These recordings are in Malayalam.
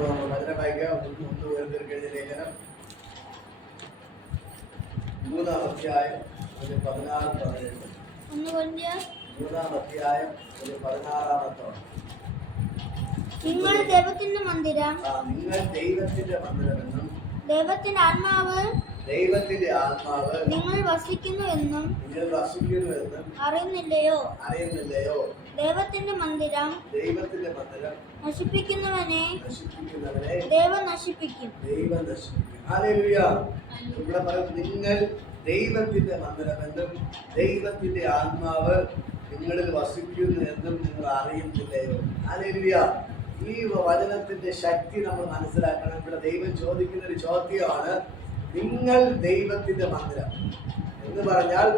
വചനം വായിക്കാം. 1 കൊരിന്ത്യർക്കെഴുതിയ ലേഖനം 3-ാം അധ്യായം 16-17. 3-ാം അധ്യായം 16-ാമത്തെ വാക്യം. നിങ്ങൾ ദൈവത്തിന്റെ മന്ദിരം, നിങ്ങൾ ദൈവത്തിന്റെ മന്ദിരമെന്നും ദൈവത്തിന്റെ ആത്മാവ് നിങ്ങൾ വസിക്കുന്നു എന്നും അറിയുന്നില്ലയോ? ദൈവത്തിന്റെ മന്ദിരം നശിപ്പിക്കുന്നവനെ ദൈവം നശിപ്പിക്കും. ഇവിടെ പറയും, നിങ്ങൾ ദൈവത്തിന്റെ മന്ദിരമെന്നും ദൈവത്തിന്റെ ആത്മാവ് നിങ്ങളിൽ വസിക്കുന്നു എന്നും നിങ്ങൾ അറിയുന്നില്ലയോ? ഹല്ലേലൂയ. ഈ വചനത്തിന്റെ ശക്തി നമ്മൾ മനസ്സിലാക്കണം. ഇവിടെ ദൈവം ചോദിക്കുന്ന ഒരു ചോദ്യമാണ്, നിങ്ങൾ ദൈവത്തിന്റെ മന്ദിരം എന്ന് പറഞ്ഞാൽ,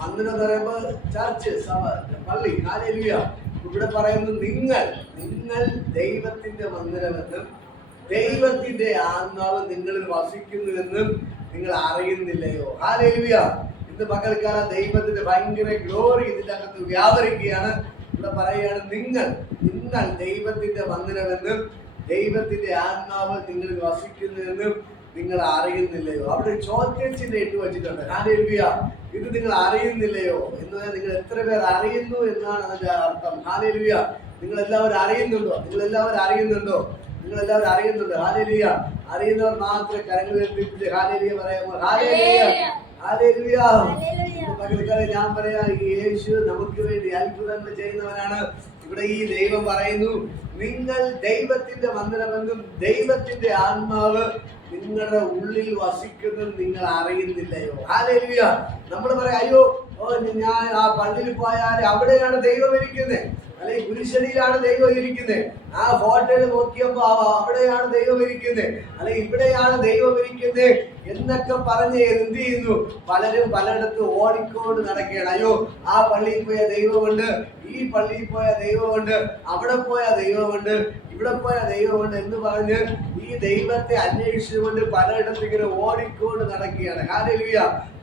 മന്ദിരം എന്ന് പറയുമ്പോൾ ചർച്ച്, സഭ, പള്ളി. ഹല്ലേലൂയ. ഇവിടെ പറയുന്നു, നിങ്ങൾ ദൈവത്തിന്റെ മന്ദിരമെന്നും ദൈവത്തിന്റെ ആത്മാവ് നിങ്ങളിൽ വസിക്കുന്നുവെന്നും നിങ്ങൾ അറിയുന്നില്ലയോ? ഹല്ലേലൂയ. ഇന്ന് പകൽക്കാലം ദൈവത്തിന്റെ ഭയങ്കര ഗ്ലോറി ഇതിന്റെ അകത്ത് വ്യാപരിക്കുകയാണ്. ഇവിടെ പറയുകയാണ്, നിങ്ങൾ ദൈവത്തിന്റെ മന്ദിരമെന്നും ദൈവത്തിന്റെ ആത്മാവ് നിങ്ങളിൽ വസിക്കുന്നുവെന്നും നിങ്ങൾ അറിയുന്നില്ലയോ? അവിടെ ചോദ്യചിഹ്നം ഇട്ട് വെച്ചിട്ടുണ്ട്. ഹല്ലേലൂയ. ഇത് നിങ്ങൾ അറിയുന്നില്ലയോ എന്ന് പറഞ്ഞാൽ നിങ്ങൾ എത്ര പേർ അറിയുന്നു എന്നാണ് അതിന്റെ അർത്ഥം. ഹല്ലേലൂയ. നിങ്ങൾ എല്ലാവരും അറിയുന്നുണ്ടോ? നിങ്ങളെല്ലാവരും അറിയുന്നുണ്ടോ? ഹല്ലേലൂയ. അറിയുന്നവർ മാത്രമേ കരങ്ങൾ ഉയർത്തിപ്പിച്ച് ഹല്ലേലൂയ പറയാമോ? ഹല്ലേലൂയ. ഹല്ലേലൂയ. പകൽക്കാലം ഞാൻ പറയാം, യേശു നമുക്ക് വേണ്ടി അത്ഭുതങ്ങൾ ചെയ്യുന്നവനാണ്. ഇവിടെ ഈ ദൈവം പറയുന്നു, നിങ്ങൾ ദൈവത്തിന്റെ മന്ദിരമെന്നും ദൈവത്തിന്റെ ആത്മാവ് നിങ്ങളുടെ ഉള്ളിൽ വസിക്കുന്നത് നിങ്ങൾ അറിയുന്നില്ലയോ? ഹല്ലേലൂയ. നമ്മൾ പറയാം, അയ്യോ ഞാൻ ആ പള്ളിയിൽ പോയാൽ അവിടെയാണ് ദൈവം ഇരിക്കുന്നത്, അല്ലെങ്കിൽ കുരിശടിയിലാണ് ദൈവം ഇരിക്കുന്നത്, ആ ഫോട്ടോയിൽ നോക്കിയപ്പോ അവിടെയാണ് ദൈവം ഇരിക്കുന്നത്, അല്ലെങ്കിൽ ഇവിടെയാണ് ദൈവം ഇരിക്കുന്നത് എന്നൊക്കെ പറഞ്ഞ് എന്ത് ചെയ്യുന്നു? പലരും പലയിടത്ത് ഓടിക്കൊണ്ട് നടക്കുകയാണ്. അയ്യോ ആ പള്ളിയിൽ പോയ ദൈവമുണ്ട്, ഈ പള്ളിയിൽ പോയ ദൈവമുണ്ട്, അവിടെ പോയ ദൈവമുണ്ട്, ഇവിടെ പോയ ദൈവമുണ്ട് എന്ന് പറഞ്ഞ് ഈ ദൈവത്തെ അന്വേഷിച്ചുകൊണ്ട് പലയിടത്ത് ഇങ്ങനെ ഓടിക്കൊണ്ട് നടക്കുകയാണ്. ഹല്ലേലൂയ.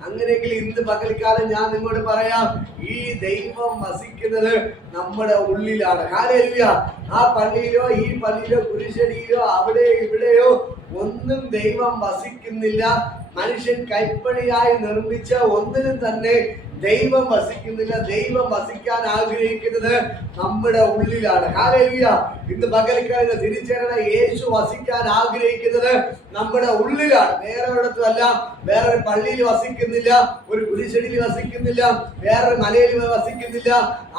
അങ്ങനെയെങ്കിൽ ഇന്ന് പകൽക്കാലം ഞാൻ നിങ്ങളോട് പറയാം, ഈ ദൈവം വസിക്കുന്നത് നമ്മുടെ ഉള്ളിലാണ്. ഹല്ലേലൂയ. ആ പള്ളിയിലോ ഈ പള്ളിയിലോ കുരിശടിയിലോ അവിടെ ഇവിടെയോ ഒന്നും ദൈവം വസിക്കുന്നില്ല. മനുഷ്യൻ കൈപ്പണിയായി നിർമ്മിച്ച ഒന്നിനും തന്നെ ദൈവം വസിക്കുന്നില്ല. ദൈവം വസിക്കാൻ ആഗ്രഹിക്കുന്നത് നമ്മുടെ ഉള്ളിലാണ്. ഹല്ലേലൂയ. ഇന്ന് പകൽക്കാലം തിരിച്ചറിയണം, യേശു വസിക്കാൻ ആഗ്രഹിക്കുന്നത് നമ്മുടെ ഉള്ളിലാണ്, വേറെ ഒരിടത്തുമല്ല. വേറൊരു പള്ളിയിൽ വസിക്കുന്നില്ല, ഒരു കുരിശടിയിൽ വസിക്കുന്നില്ല, വേറൊരു മലയിൽ വസിക്കുന്നില്ല,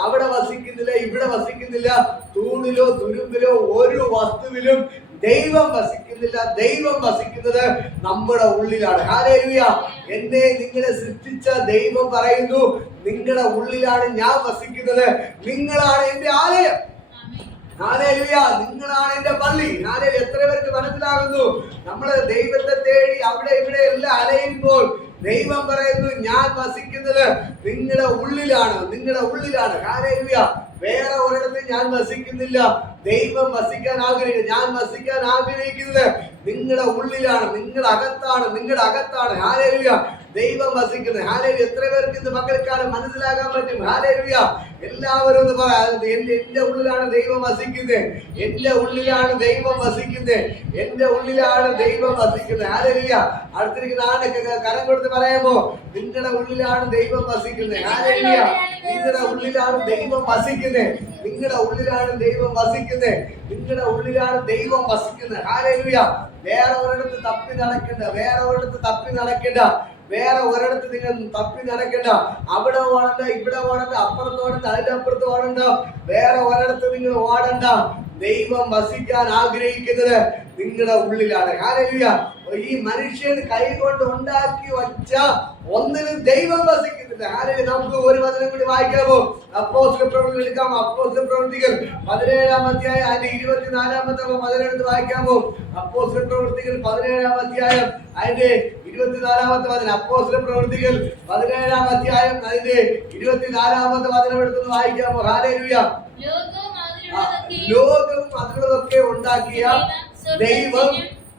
അവിടെ വസിക്കുന്നില്ല, ഇവിടെ വസിക്കുന്നില്ല, തൂണിലോ തുരുമ്പിലോ ഒരു വസ്തുവിലും ദൈവം വസിക്കുന്നില്ല. ദൈവം വസിക്കുന്നത് നമ്മുടെ ഉള്ളിലാണ്. ഹല്ലേലൂയ. എന്നെ നിങ്ങളെ സൃഷ്ടിച്ച ദൈവം പറയുന്നു, നിങ്ങളുടെ ഉള്ളിലാണ് ഞാൻ വസിക്കുന്നത്, നിങ്ങളാണ് എന്റെ ആലയം. ഹല്ലേലൂയ. നിങ്ങളാണ് എന്റെ പള്ളി. ഹല്ലേലൂയ. എത്ര പേർക്ക് മനസ്സിലാകുന്നു? നമ്മള് ദൈവത്തെ തേടി അവിടെ ഇവിടെ എല്ലാം അലയുമ്പോൾ ദൈവം പറയുന്നു, ഞാൻ വസിക്കുന്നത് നിങ്ങളുടെ ഉള്ളിലാണ്. ഹല്ലേലൂയ. വേറെ ഒരിടത്ത് ഞാൻ വസിക്കുന്നില്ല. ദൈവം വസിക്കാൻ ആഗ്രഹിക്കുന്നത്, ഞാൻ വസിക്കാൻ ആഗ്രഹിക്കുന്നത് നിങ്ങളുടെ ഉള്ളിലാണ്, നിങ്ങളുടെ അകത്താണ്. ഹല്ലേലൂയ. ദൈവം വസിക്കുന്നത്. ഹല്ലേലൂയ. എത്ര പേർക്ക് ഇന്ന് പകൽക്കാലം മനസ്സിലാക്കാൻ പറ്റും? ഹല്ലേലൂയ. എല്ലാവരും ഒന്ന് പറയാം, എന്റെ ഉള്ളിലാണ് ദൈവം വസിക്കുന്നത്, എന്റെ ഉള്ളിലാണ് ദൈവം വസിക്കുന്നത്, എന്റെ ഉള്ളിലാണ് ദൈവം വസിക്കുന്നത്. ഹല്ലേലൂയ. അടുത്തിരിക്കുന്ന ആളൊക്കെ കരം കൊടുത്ത് പറയാമോ? നിങ്ങളുടെ ഉള്ളിലാണ് ദൈവം വസിക്കുന്നത്. ഹല്ലേലൂയ. നിങ്ങളുടെ ഉള്ളിലാണ് ദൈവം വസിക്കുന്നത്, നിങ്ങളുടെ ഉള്ളിലാണ് ദൈവം വസിക്കുന്നത്, നിങ്ങളുടെ ഉള്ളിലാണ് ദൈവം വസിക്കുന്നത്. ഹല്ലേലൂയ. വേറെ ഒരിടത്ത് തപ്പി നടക്കണ്ട, വേറെ ഒരിടത്ത് നിങ്ങൾ തപ്പി നടക്കണ്ട. അവിടെ ഓടണ്ട, ഇവിടെ ഓടണ്ട, അപ്പുറത്ത് ഓടണ്ട, അതിന്റെ അപ്പുറത്ത് ഓടണ്ട, വേറെ ഒരിടത്ത് നിങ്ങൾ ഓടണ്ട. ദൈവം വസിക്കാൻ ആഗ്രഹിക്കുന്നത് നിങ്ങളുടെ ഉള്ളിലാണ്. ഹല്ലേലൂയ. ഈ മനുഷ്യൻ കൈകൊണ്ട് ഉണ്ടാക്കി വച്ച ഒന്നിനും ദൈവം വസിക്കുന്നില്ല. ഹല്ലേലൂയ. നമുക്ക് ഒരു വചനം കൂടി വായിക്കാമോ? അപ്പോസ്തല പ്രവൃത്തികൾ എടുക്കാം. അപ്പോസ്തല പ്രവൃത്തികൾ 17-ാം അധ്യായം അതിന്റെ 24-ാമത്തെ വചനം വായിക്കാമോ? അപ്പോസ്തല പ്രവൃത്തികൾ 17-ാം അധ്യായം അതിന്റെ 24-ാമത്തെ വചനം. അപ്പോസ്തല പ്രവൃത്തികൾ 17-ാം അധ്യായം അതിന്റെ 24-ാമത്തെ വചനം എടുത്തൊന്ന് വായിക്കാമോ? ഹല്ലേലൂയ. ലോകവും അതിലൊക്കെ ഉണ്ടാക്കിയ ദൈവം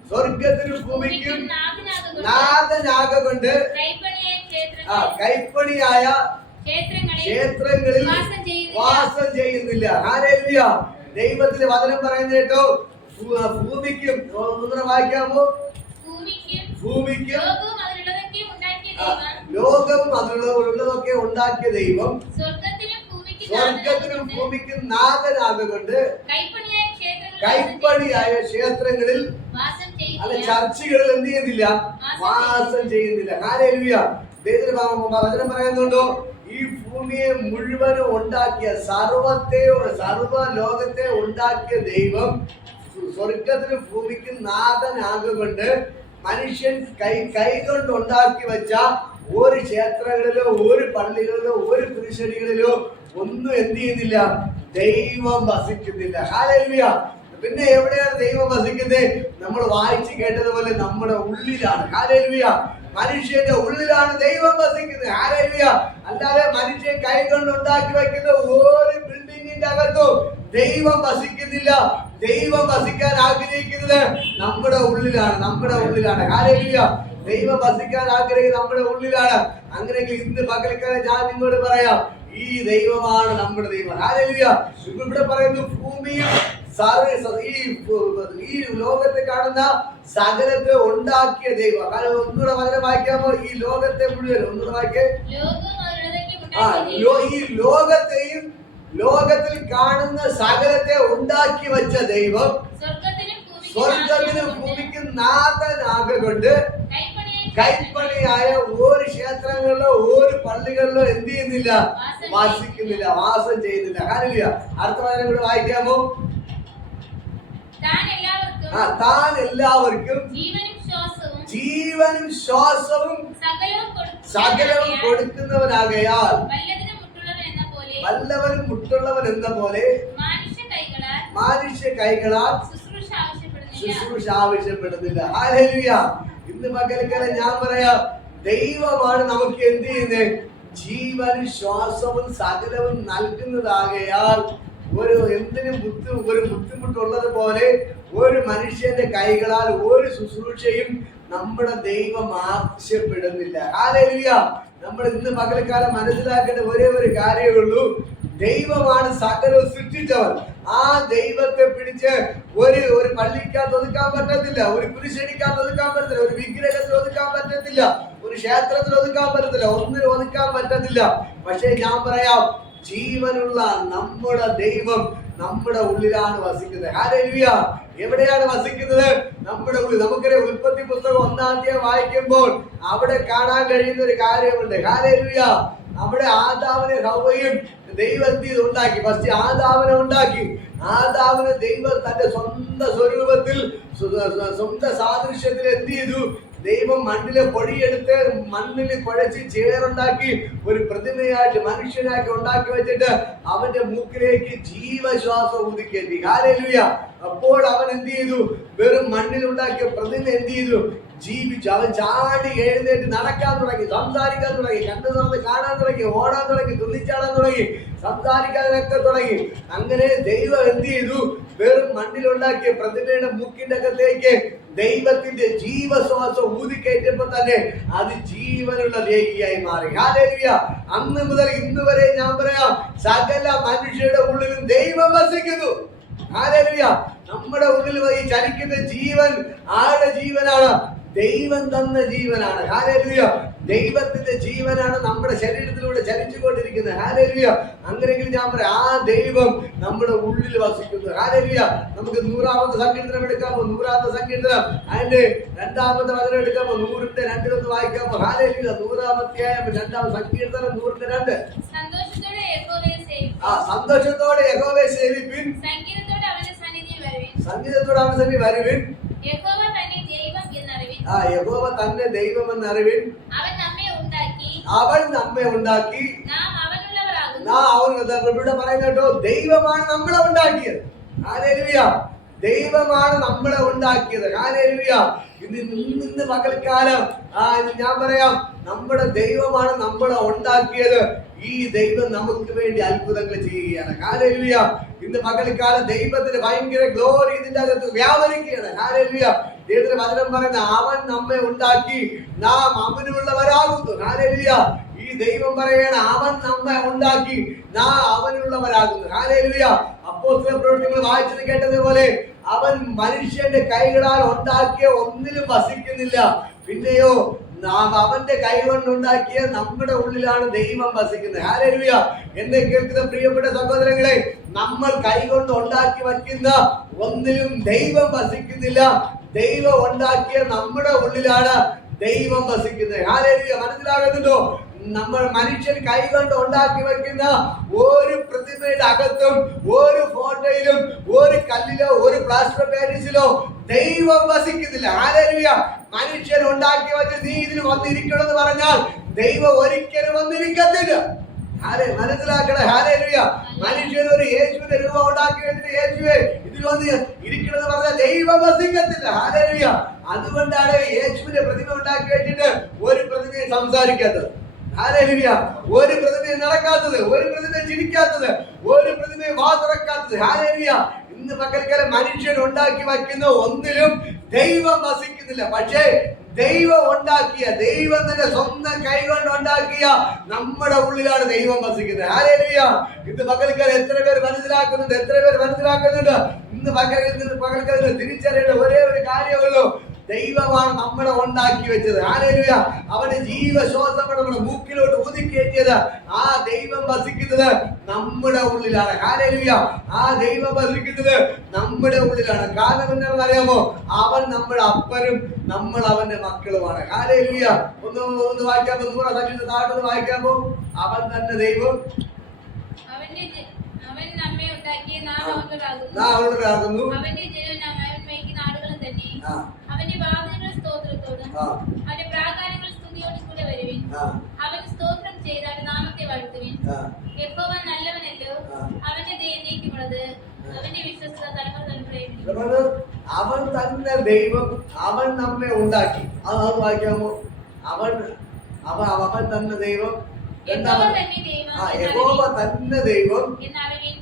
സ്വർഗത്തിനും ഭൂമിക്കും നാഥനാകൊണ്ട് കൈപ്പണിയായ ക്ഷേത്രങ്ങളിൽ വാസം ചെയ്യുന്നില്ല. ഹല്ലേലൂയ. ദൈവത്തിന്റെ വചനം പറയുന്നത് കേട്ടോ, ഭൂമിക്കും ഒന്നുകൂടെ വായിക്കാമോ? ഭൂമിക്കും ലോകവും അതിലുള്ളതൊക്കെ ഉണ്ടാക്കിയ ദൈവം സ്വർഗത്തിനും ഭൂമിക്കും നാഥനാകൊണ്ട് കൈപ്പണിയായ ക്ഷേത്രങ്ങളിൽ അല്ല ചർച്ചകളിൽ എന്ത് ചെയ്യുന്നില്ല? വാസം ചെയ്യുന്നില്ല. ഹല്ലേലൂയ. വചനം പറയുന്നുണ്ടോ? ഈ ഭൂമിയെ മുഴുവനും ഉണ്ടാക്കിയ സർവ ലോകത്തെ ഉണ്ടാക്കിയ ദൈവം സ്വർഗത്തിനും ഭൂമിക്കും നാഥനാകൊണ്ട് മനുഷ്യൻ കൈകൊണ്ട് ഉണ്ടാക്കി വെച്ച ഒരു ക്ഷേത്രങ്ങളിലോ ഒരു പള്ളികളിലോ ഒരു കുരിശടികളിലോ ഒന്നും എന്ത് ചെയ്യുന്നില്ല? ദൈവം വസിക്കുന്നില്ല. ഹല്ലേലൂയ. പിന്നെ എവിടെയാണ് ദൈവം വസിക്കുന്നത്? നമ്മൾ വായിച്ചു കേട്ടതുപോലെ നമ്മുടെ ഉള്ളിലാണ്. ഹല്ലേലൂയ. മനുഷ്യന്റെ ഉള്ളിലാണ് ദൈവം വസിക്കുന്നത്. ഹല്ലേലൂയ. അല്ലാതെ മനുഷ്യൻ കൈകൊണ്ട് ഉണ്ടാക്കി വെക്കുന്ന ഒരു ബിൽഡിങ്ങിന്റെ അകത്തും ദൈവം വസിക്കുന്നില്ല. ദൈവം വസിക്കാൻ ആഗ്രഹിക്കുന്നത് നമ്മുടെ ഉള്ളിലാണ്. ഹല്ലേലൂയ. ദൈവം വസിക്കാൻ ആഗ്രഹിക്കുന്നത് നമ്മുടെ ഉള്ളിലാണ്. അങ്ങനെയെങ്കിൽ ഇന്ന് പകൽക്കാലം ഞാൻ നിങ്ങളോട് പറയാം, ഈ ദൈവമാണ് നമ്മുടെ ദൈവം. ഹല്ലേലൂയ. ഇവിടെ പറയുന്നു ഭൂമിയും ഈ ലോകത്തെ കാണുന്ന സകലത്തെ ഉണ്ടാക്കിയ ദൈവം. ഒന്നുകൂടെ വളരെ വായിക്കാമോ? ഈ ലോകത്തെ മുഴുവൻ ഒന്നുകൂടെ വായിക്കേ. ഈ ലോകത്തെയും ലോകത്തിൽ കാണുന്ന സകലത്തെ ഉണ്ടാക്കി വെച്ച ദൈവം സ്വർഗത്തിനും ഭൂമിക്കും നാഥനാകൊണ്ട് കൈപ്പണിയായ ഒരു ക്ഷേത്രങ്ങളിലോ ഒരു പള്ളികളിലോ എന്ത് ചെയ്യുന്നില്ല? വാസിക്കുന്നില്ല, വാസം ചെയ്യുന്നില്ല. ഹല്ലേലൂയ. അടുത്ത വചനം കൂടെ വായിക്കാമോ? താൻ എല്ലാവർക്കും ജീവനും ശ്വാസവും സകലവും കൊടുക്കുന്നവനാകയാൽ വല്ലവനും മുട്ടുള്ളവൻ എന്ന പോലെ മനുഷ്യ കൈകളാൽ ശുശ്രൂഷ ആവശ്യപ്പെടുന്നില്ല. ഹല്ലേലൂയ. ഇന്ന് പകൽക്കാലം ഞാൻ പറയാം, ദൈവമാണ് നമുക്ക് എന്ത് ചെയ്യുന്നത്? ജീവനും ശ്വാസവും സകലവും നൽകുന്നതാകയാൽ എന്തിനും ഒരു ബുദ്ധിമുട്ടുള്ളത് പോലെ ഒരു മനുഷ്യന്റെ കൈകളാൽ ഒരു ശുശ്രൂഷയും നമ്മുടെ ദൈവം ആവശ്യപ്പെടുന്നില്ല. ഹല്ലേലൂയ. നമ്മൾ ഇന്ന് പകൽക്കാലം മനസ്സിലാക്കേണ്ട ഒരേ ഒരു കാര്യമുള്ളൂ, ദൈവമാണ് സകലവും സൃഷ്ടിച്ചവൻ. ആ ദൈവത്തെ പിടിച്ച് ഒരു പള്ളിക്കകത്ത് ഒതുക്കാൻ പറ്റത്തില്ല, ഒരു കുരിശടിക്കകത്ത് ഒതുക്കാൻ പറ്റത്തില്ല, ഒരു വിഗ്രഹത്തിൽ ഒതുക്കാൻ പറ്റത്തില്ല, ഒരു ക്ഷേത്രത്തിൽ ഒതുക്കാൻ പറ്റത്തില്ല, ഒന്നിനും ഒതുക്കാൻ പറ്റത്തില്ല. പക്ഷേ ഞാൻ പറയാം, ജീവനുള്ള നമ്മുടെ ദൈവം നമ്മുടെ ഉള്ളിലാണ് വസിക്കുന്നത്. ഹല്ലേലൂയ. എവിടെയാണ് വസിക്കുന്നത്? നമ്മുടെ ഉള്ളിൽ. നമുക്കറിയാം, ഉൽപ്പത്തി പുസ്തകം 1-ാം അധ്യായം വായിക്കുമ്പോൾ അവിടെ കാണാൻ കഴിയുന്ന ഒരു കാര്യമുണ്ട്. ഹല്ലേലൂയ. അവിടെ ആദാമിനെ ഹവ്വയും ദൈവം ഉണ്ടാക്കി. ഫസ്റ്റ് ആദാമിനെ ഉണ്ടാക്കി. ആദാമിനെ ദൈവം തന്റെ സ്വന്തം സ്വരൂപത്തിൽ സ്വന്തം സാദൃശ്യത്തിൽ എന്ത് ചെയ്തു? ദൈവം മണ്ണിലെ പൊടിയെടുത്ത് മണ്ണിൽ കുഴച്ച് ചേറുണ്ടാക്കി ഒരു പ്രതിമയായിട്ട് മനുഷ്യനാക്കി ഉണ്ടാക്കി വെച്ചിട്ട് അവന്റെ മൂക്കിലേക്ക് ജീവശ്വാസം ഊതിക്കേറ്റി. ഹല്ലേലൂയ. അപ്പോൾ അവൻ എന്ത് ചെയ്തു? വെറും മണ്ണിലുണ്ടാക്കിയ പ്രതിമ എന്ത് ചെയ്തു? ജീവിച്ചു. അവൻ ചാടി എഴുന്നേറ്റ് നടക്കാൻ തുടങ്ങി, സംസാരിക്കാൻ തുടങ്ങി, കണ്ടു തുറന്ന് കാണാൻ തുടങ്ങി, ഓടാൻ തുടങ്ങി, തുള്ളിച്ചാടാൻ തുടങ്ങി, സംസാരിക്കാനൊക്കെ തുടങ്ങി. അങ്ങനെ ദൈവം എന്ത് ചെയ്തു? വെറും മണ്ണിലുണ്ടാക്കിയ പ്രതിമയുടെ മൂക്കിന്റെ അകത്തേക്ക് ദൈവത്തിന്റെ ജീവശ്വാസം ഊതിക്കയറ്റപ്പോ തന്നെ അത് ജീവനുള്ള ലേഖിയായി മാറി. ഹല്ലേലൂയ. അന്ന് മുതൽ ഇന്ന് വരെ ഞാൻ പറയാം, സകല മനുഷ്യരുടെ ഉള്ളിലും ദൈവം വസിക്കുന്നു. ഹല്ലേലൂയ. നമ്മുടെ ഉള്ളിൽ ഈ ചലിക്കുന്ന ജീവൻ ആരുടെ ജീവനാണ്? ദൈവം തന്ന ജീവനാണ്. ഹല്ലേലൂയ. ദൈവത്തിന്റെ ജീവനാണ് നമ്മുടെ ശരീരത്തിലൂടെ ചലിച്ചുകൊണ്ടിരിക്കുന്നത്. ഹല്ലേലൂയ. അങ്ങനെയെങ്കിൽ ഞാൻ പറയാം, ആ ദൈവം നമ്മുടെ ഉള്ളിൽ വസിക്കുന്നു. ഹല്ലേലൂയ. നമുക്ക് 100-ാമത്തെ സങ്കീർത്തനം എടുക്കാമോ? 100-ാമത്തെ സങ്കീർത്തനം അതിന്റെ 2-ാമത്തെ വചനം എടുക്കാമോ? 100-ന്റെ 2 വായിക്കാമോ? ഹല്ലേലൂയ. 100-ാമത്തെ 2-ാം സങ്കീർത്തനം 100-ന്റെ 2. സന്തോഷത്തോടെ യഹോവയെ സേവിപ്പിൻ, സംഗീതത്തോടെ അവന്റെ സന്നിധി വരുവിൻ. യഹോവ തന്നെ ദൈവം എന്നറിവിൻ. അവൻ നമ്മെ ഉണ്ടാക്കി ഇവിടെ പറയുന്ന കേട്ടോ, ദൈവമാണ് നമ്മളെ ഉണ്ടാക്കിയത്. ഹല്ലേലൂയ. ദൈവമാണ് നമ്മളെ ഉണ്ടാക്കിയത്. ഹല്ലേലൂയ. ഇന്ന് പകൽക്കാലം ഞാൻ പറയാം, നമ്മുടെ ദൈവമാണ് നമ്മളെ ഉണ്ടാക്കിയത്. ഈ ദൈവം നമുക്ക് വേണ്ടി അത്ഭുതങ്ങൾ ചെയ്യുകയാണ്. ഹല്ലേലൂയ. ഇന്ന് പകൽക്കാലം ദൈവത്തിന് ഭയങ്കര ഗ്ലോറി ഇതിന്റെ അകത്ത് വ്യാപരിക്കുകയാണ്. ഹല്ലേലൂയ. ദൈവത്തിന്റെ വചനം പറയുന്ന, അവൻ നമ്മെ ഉണ്ടാക്കി, നാം അവനുള്ളവരാകുന്നു. ഹല്ലേലൂയ. ഈ ദൈവം പറയാണ് അവൻ നമ്മെ ഉണ്ടാക്കി നാം അവനുള്ളവരാകുന്നു. ഹല്ലേലൂയ. അപ്പോസ്തല പ്രവൃത്തികൾ വായിച്ചത് കേട്ടതുപോലെ അവൻ മനുഷ്യന്റെ കൈകളാൽ ഉണ്ടാക്കിയ ഒന്നിലും വസിക്കുന്നില്ല. പിന്നെയോ നാം അവന്റെ കൈ കൊണ്ടുണ്ടാക്കിയ നമ്മുടെ ഉള്ളിലാണ് ദൈവം വസിക്കുന്നത്. ഹല്ലേലൂയ. എന്നെ കേൾക്കുന്ന പ്രിയപ്പെട്ട സഹോദരങ്ങളെ, നമ്മൾ കൈ കൊണ്ട് ഉണ്ടാക്കി വയ്ക്കുന്ന ഒന്നിലും ദൈവം വസിക്കുന്നില്ല. ദൈവം ഉണ്ടാക്കിയ നമ്മുടെ ഉള്ളിലാണ് ദൈവം വസിക്കുന്നത്. ഹല്ലേലൂയ. മനസ്സിലാകുന്നുണ്ടോ? നമ്മൾ മനുഷ്യൻ കൈകൊണ്ട് ഉണ്ടാക്കി വെക്കുന്ന ഒരു പ്രതിമയുടെ അകത്തും ഒരു ഫോട്ടോയിലും ഒരു കല്ലിലോ ഒരു പ്ലാസ്റ്റർ പാരീസിലോ ദൈവം വസിക്കുന്നില്ല. ഹല്ലേലൂയ. മനുഷ്യൻ ഉണ്ടാക്കി വെച്ച് നീ ഇതിൽ വന്നിരിക്കണമെന്ന് പറഞ്ഞാൽ ദൈവം ഒരിക്കലും വന്നിരിക്കത്തില്ല. മനസ്സിലാക്കണേ. ഹല്ലേലൂയ. മനുഷ്യൻ ഒരു യേശുവിന്റെ രൂപം ഉണ്ടാക്കി വെച്ചിട്ട് യേശുവെ ഇതിൽ വന്ന് ഇരിക്കണമെന്ന് പറഞ്ഞാൽ ദൈവം വസിക്കത്തില്ല. ഹല്ലേലൂയ. അതുകൊണ്ടാണ് യേശുവിന്റെ പ്രതിമ ഉണ്ടാക്കി വെച്ചിട്ട് ഒരു പ്രതിമയും സംസാരിക്കാത്തത്. ഹല്ലേലൂയ. ഒരു പ്രതിമയും നടക്കാത്തത്, ഒരു പ്രതിമയും ചിരിക്കാത്തത്, ഒരു പ്രതിമയും വാ തുറക്കാത്തത്. ഹല്ലേലൂയ. ഇന്ന് പകൽക്കാലം മനുഷ്യൻ ഉണ്ടാക്കി വയ്ക്കുന്ന ഒന്നിലും ദൈവം വസിക്കുന്നില്ല. പക്ഷേ ദൈവം ഉണ്ടാക്കിയ, ദൈവം തന്നെ സ്വന്തം കൈകൊണ്ട് ഉണ്ടാക്കിയ നമ്മുടെ ഉള്ളിലാണ് ദൈവം വസിക്കുന്നത്. ഹല്ലേലൂയ. ഇന്ന് പകൽക്കാലം എത്ര പേര് മനസ്സിലാക്കുന്നുണ്ട്? എത്ര പേര് മനസ്സിലാക്കുന്നുണ്ട്? ഇന്ന് പകൽക്കാലം തിരിച്ചറിയേണ്ട ഒരേ ഒരു കാര്യമുള്ളൂ, ദൈവമാണ് നമ്മളെ ഉണ്ടാക്കി വെച്ചത്. ഹല്ലേലൂയ. അവന്റെ ജീവശ്വാസം നമ്മുടെ മൂക്കിലോട്ട് ഊതിക്കേറ്റിയത് ആ ദൈവം വസിക്കുന്നത് നമ്മുടെ ഉള്ളിലാണ്. ഹല്ലേലൂയ. ആ ദൈവം വസിക്കുന്നത് നമ്മുടെ ഉള്ളിലാണ്. കാരണം എന്താണെന്ന് അറിയാമോ? അവൻ നമ്മുടെ അപ്പനും നമ്മൾ അവന്റെ മക്കളുമാണ്. ഹല്ലേലൂയ. ഒന്ന് വായിക്കാമോ? 100 സംഖ്യ താഴോട്ട് വായിക്കാമോ? അവൻ തന്നെ ദൈവം, അവൻ നമ്മെ ഉണ്ടാക്കി നാം അവനുള്ളവരാകുന്നു. അവന്റെ ജനവും നാം അവൻ മേയ്ക്കുന്ന ആടുകളും തന്നെ. അവന്റെ വാദനങ്ങൾ സ്തോത്രത്തോടും അവന്റെ പ്രാകാരങ്ങൾ സ്തുതിയോടും കൂടെ വരുവിൻ. അവൻ സ്തോത്രം ചെയ്താൽ നാമത്തെ വാഴ്ത്തുവിൻ. യഹോവ നല്ലവനല്ലോ, അവന്റെ ദയ എന്നേക്കുമുള്ളത്, അവന്റെ വിശ്വസ്തത തലമുറ തലമുറ. അവൻ തന്നെ ദൈവം, അവൻ നമ്മെ ഉണ്ടാക്കി. അത് വായിക്കാമോ? അവൻ തന്നെ ദൈവം, യഹോവ തന്നെ ദൈവം എന്നറിവിൻ.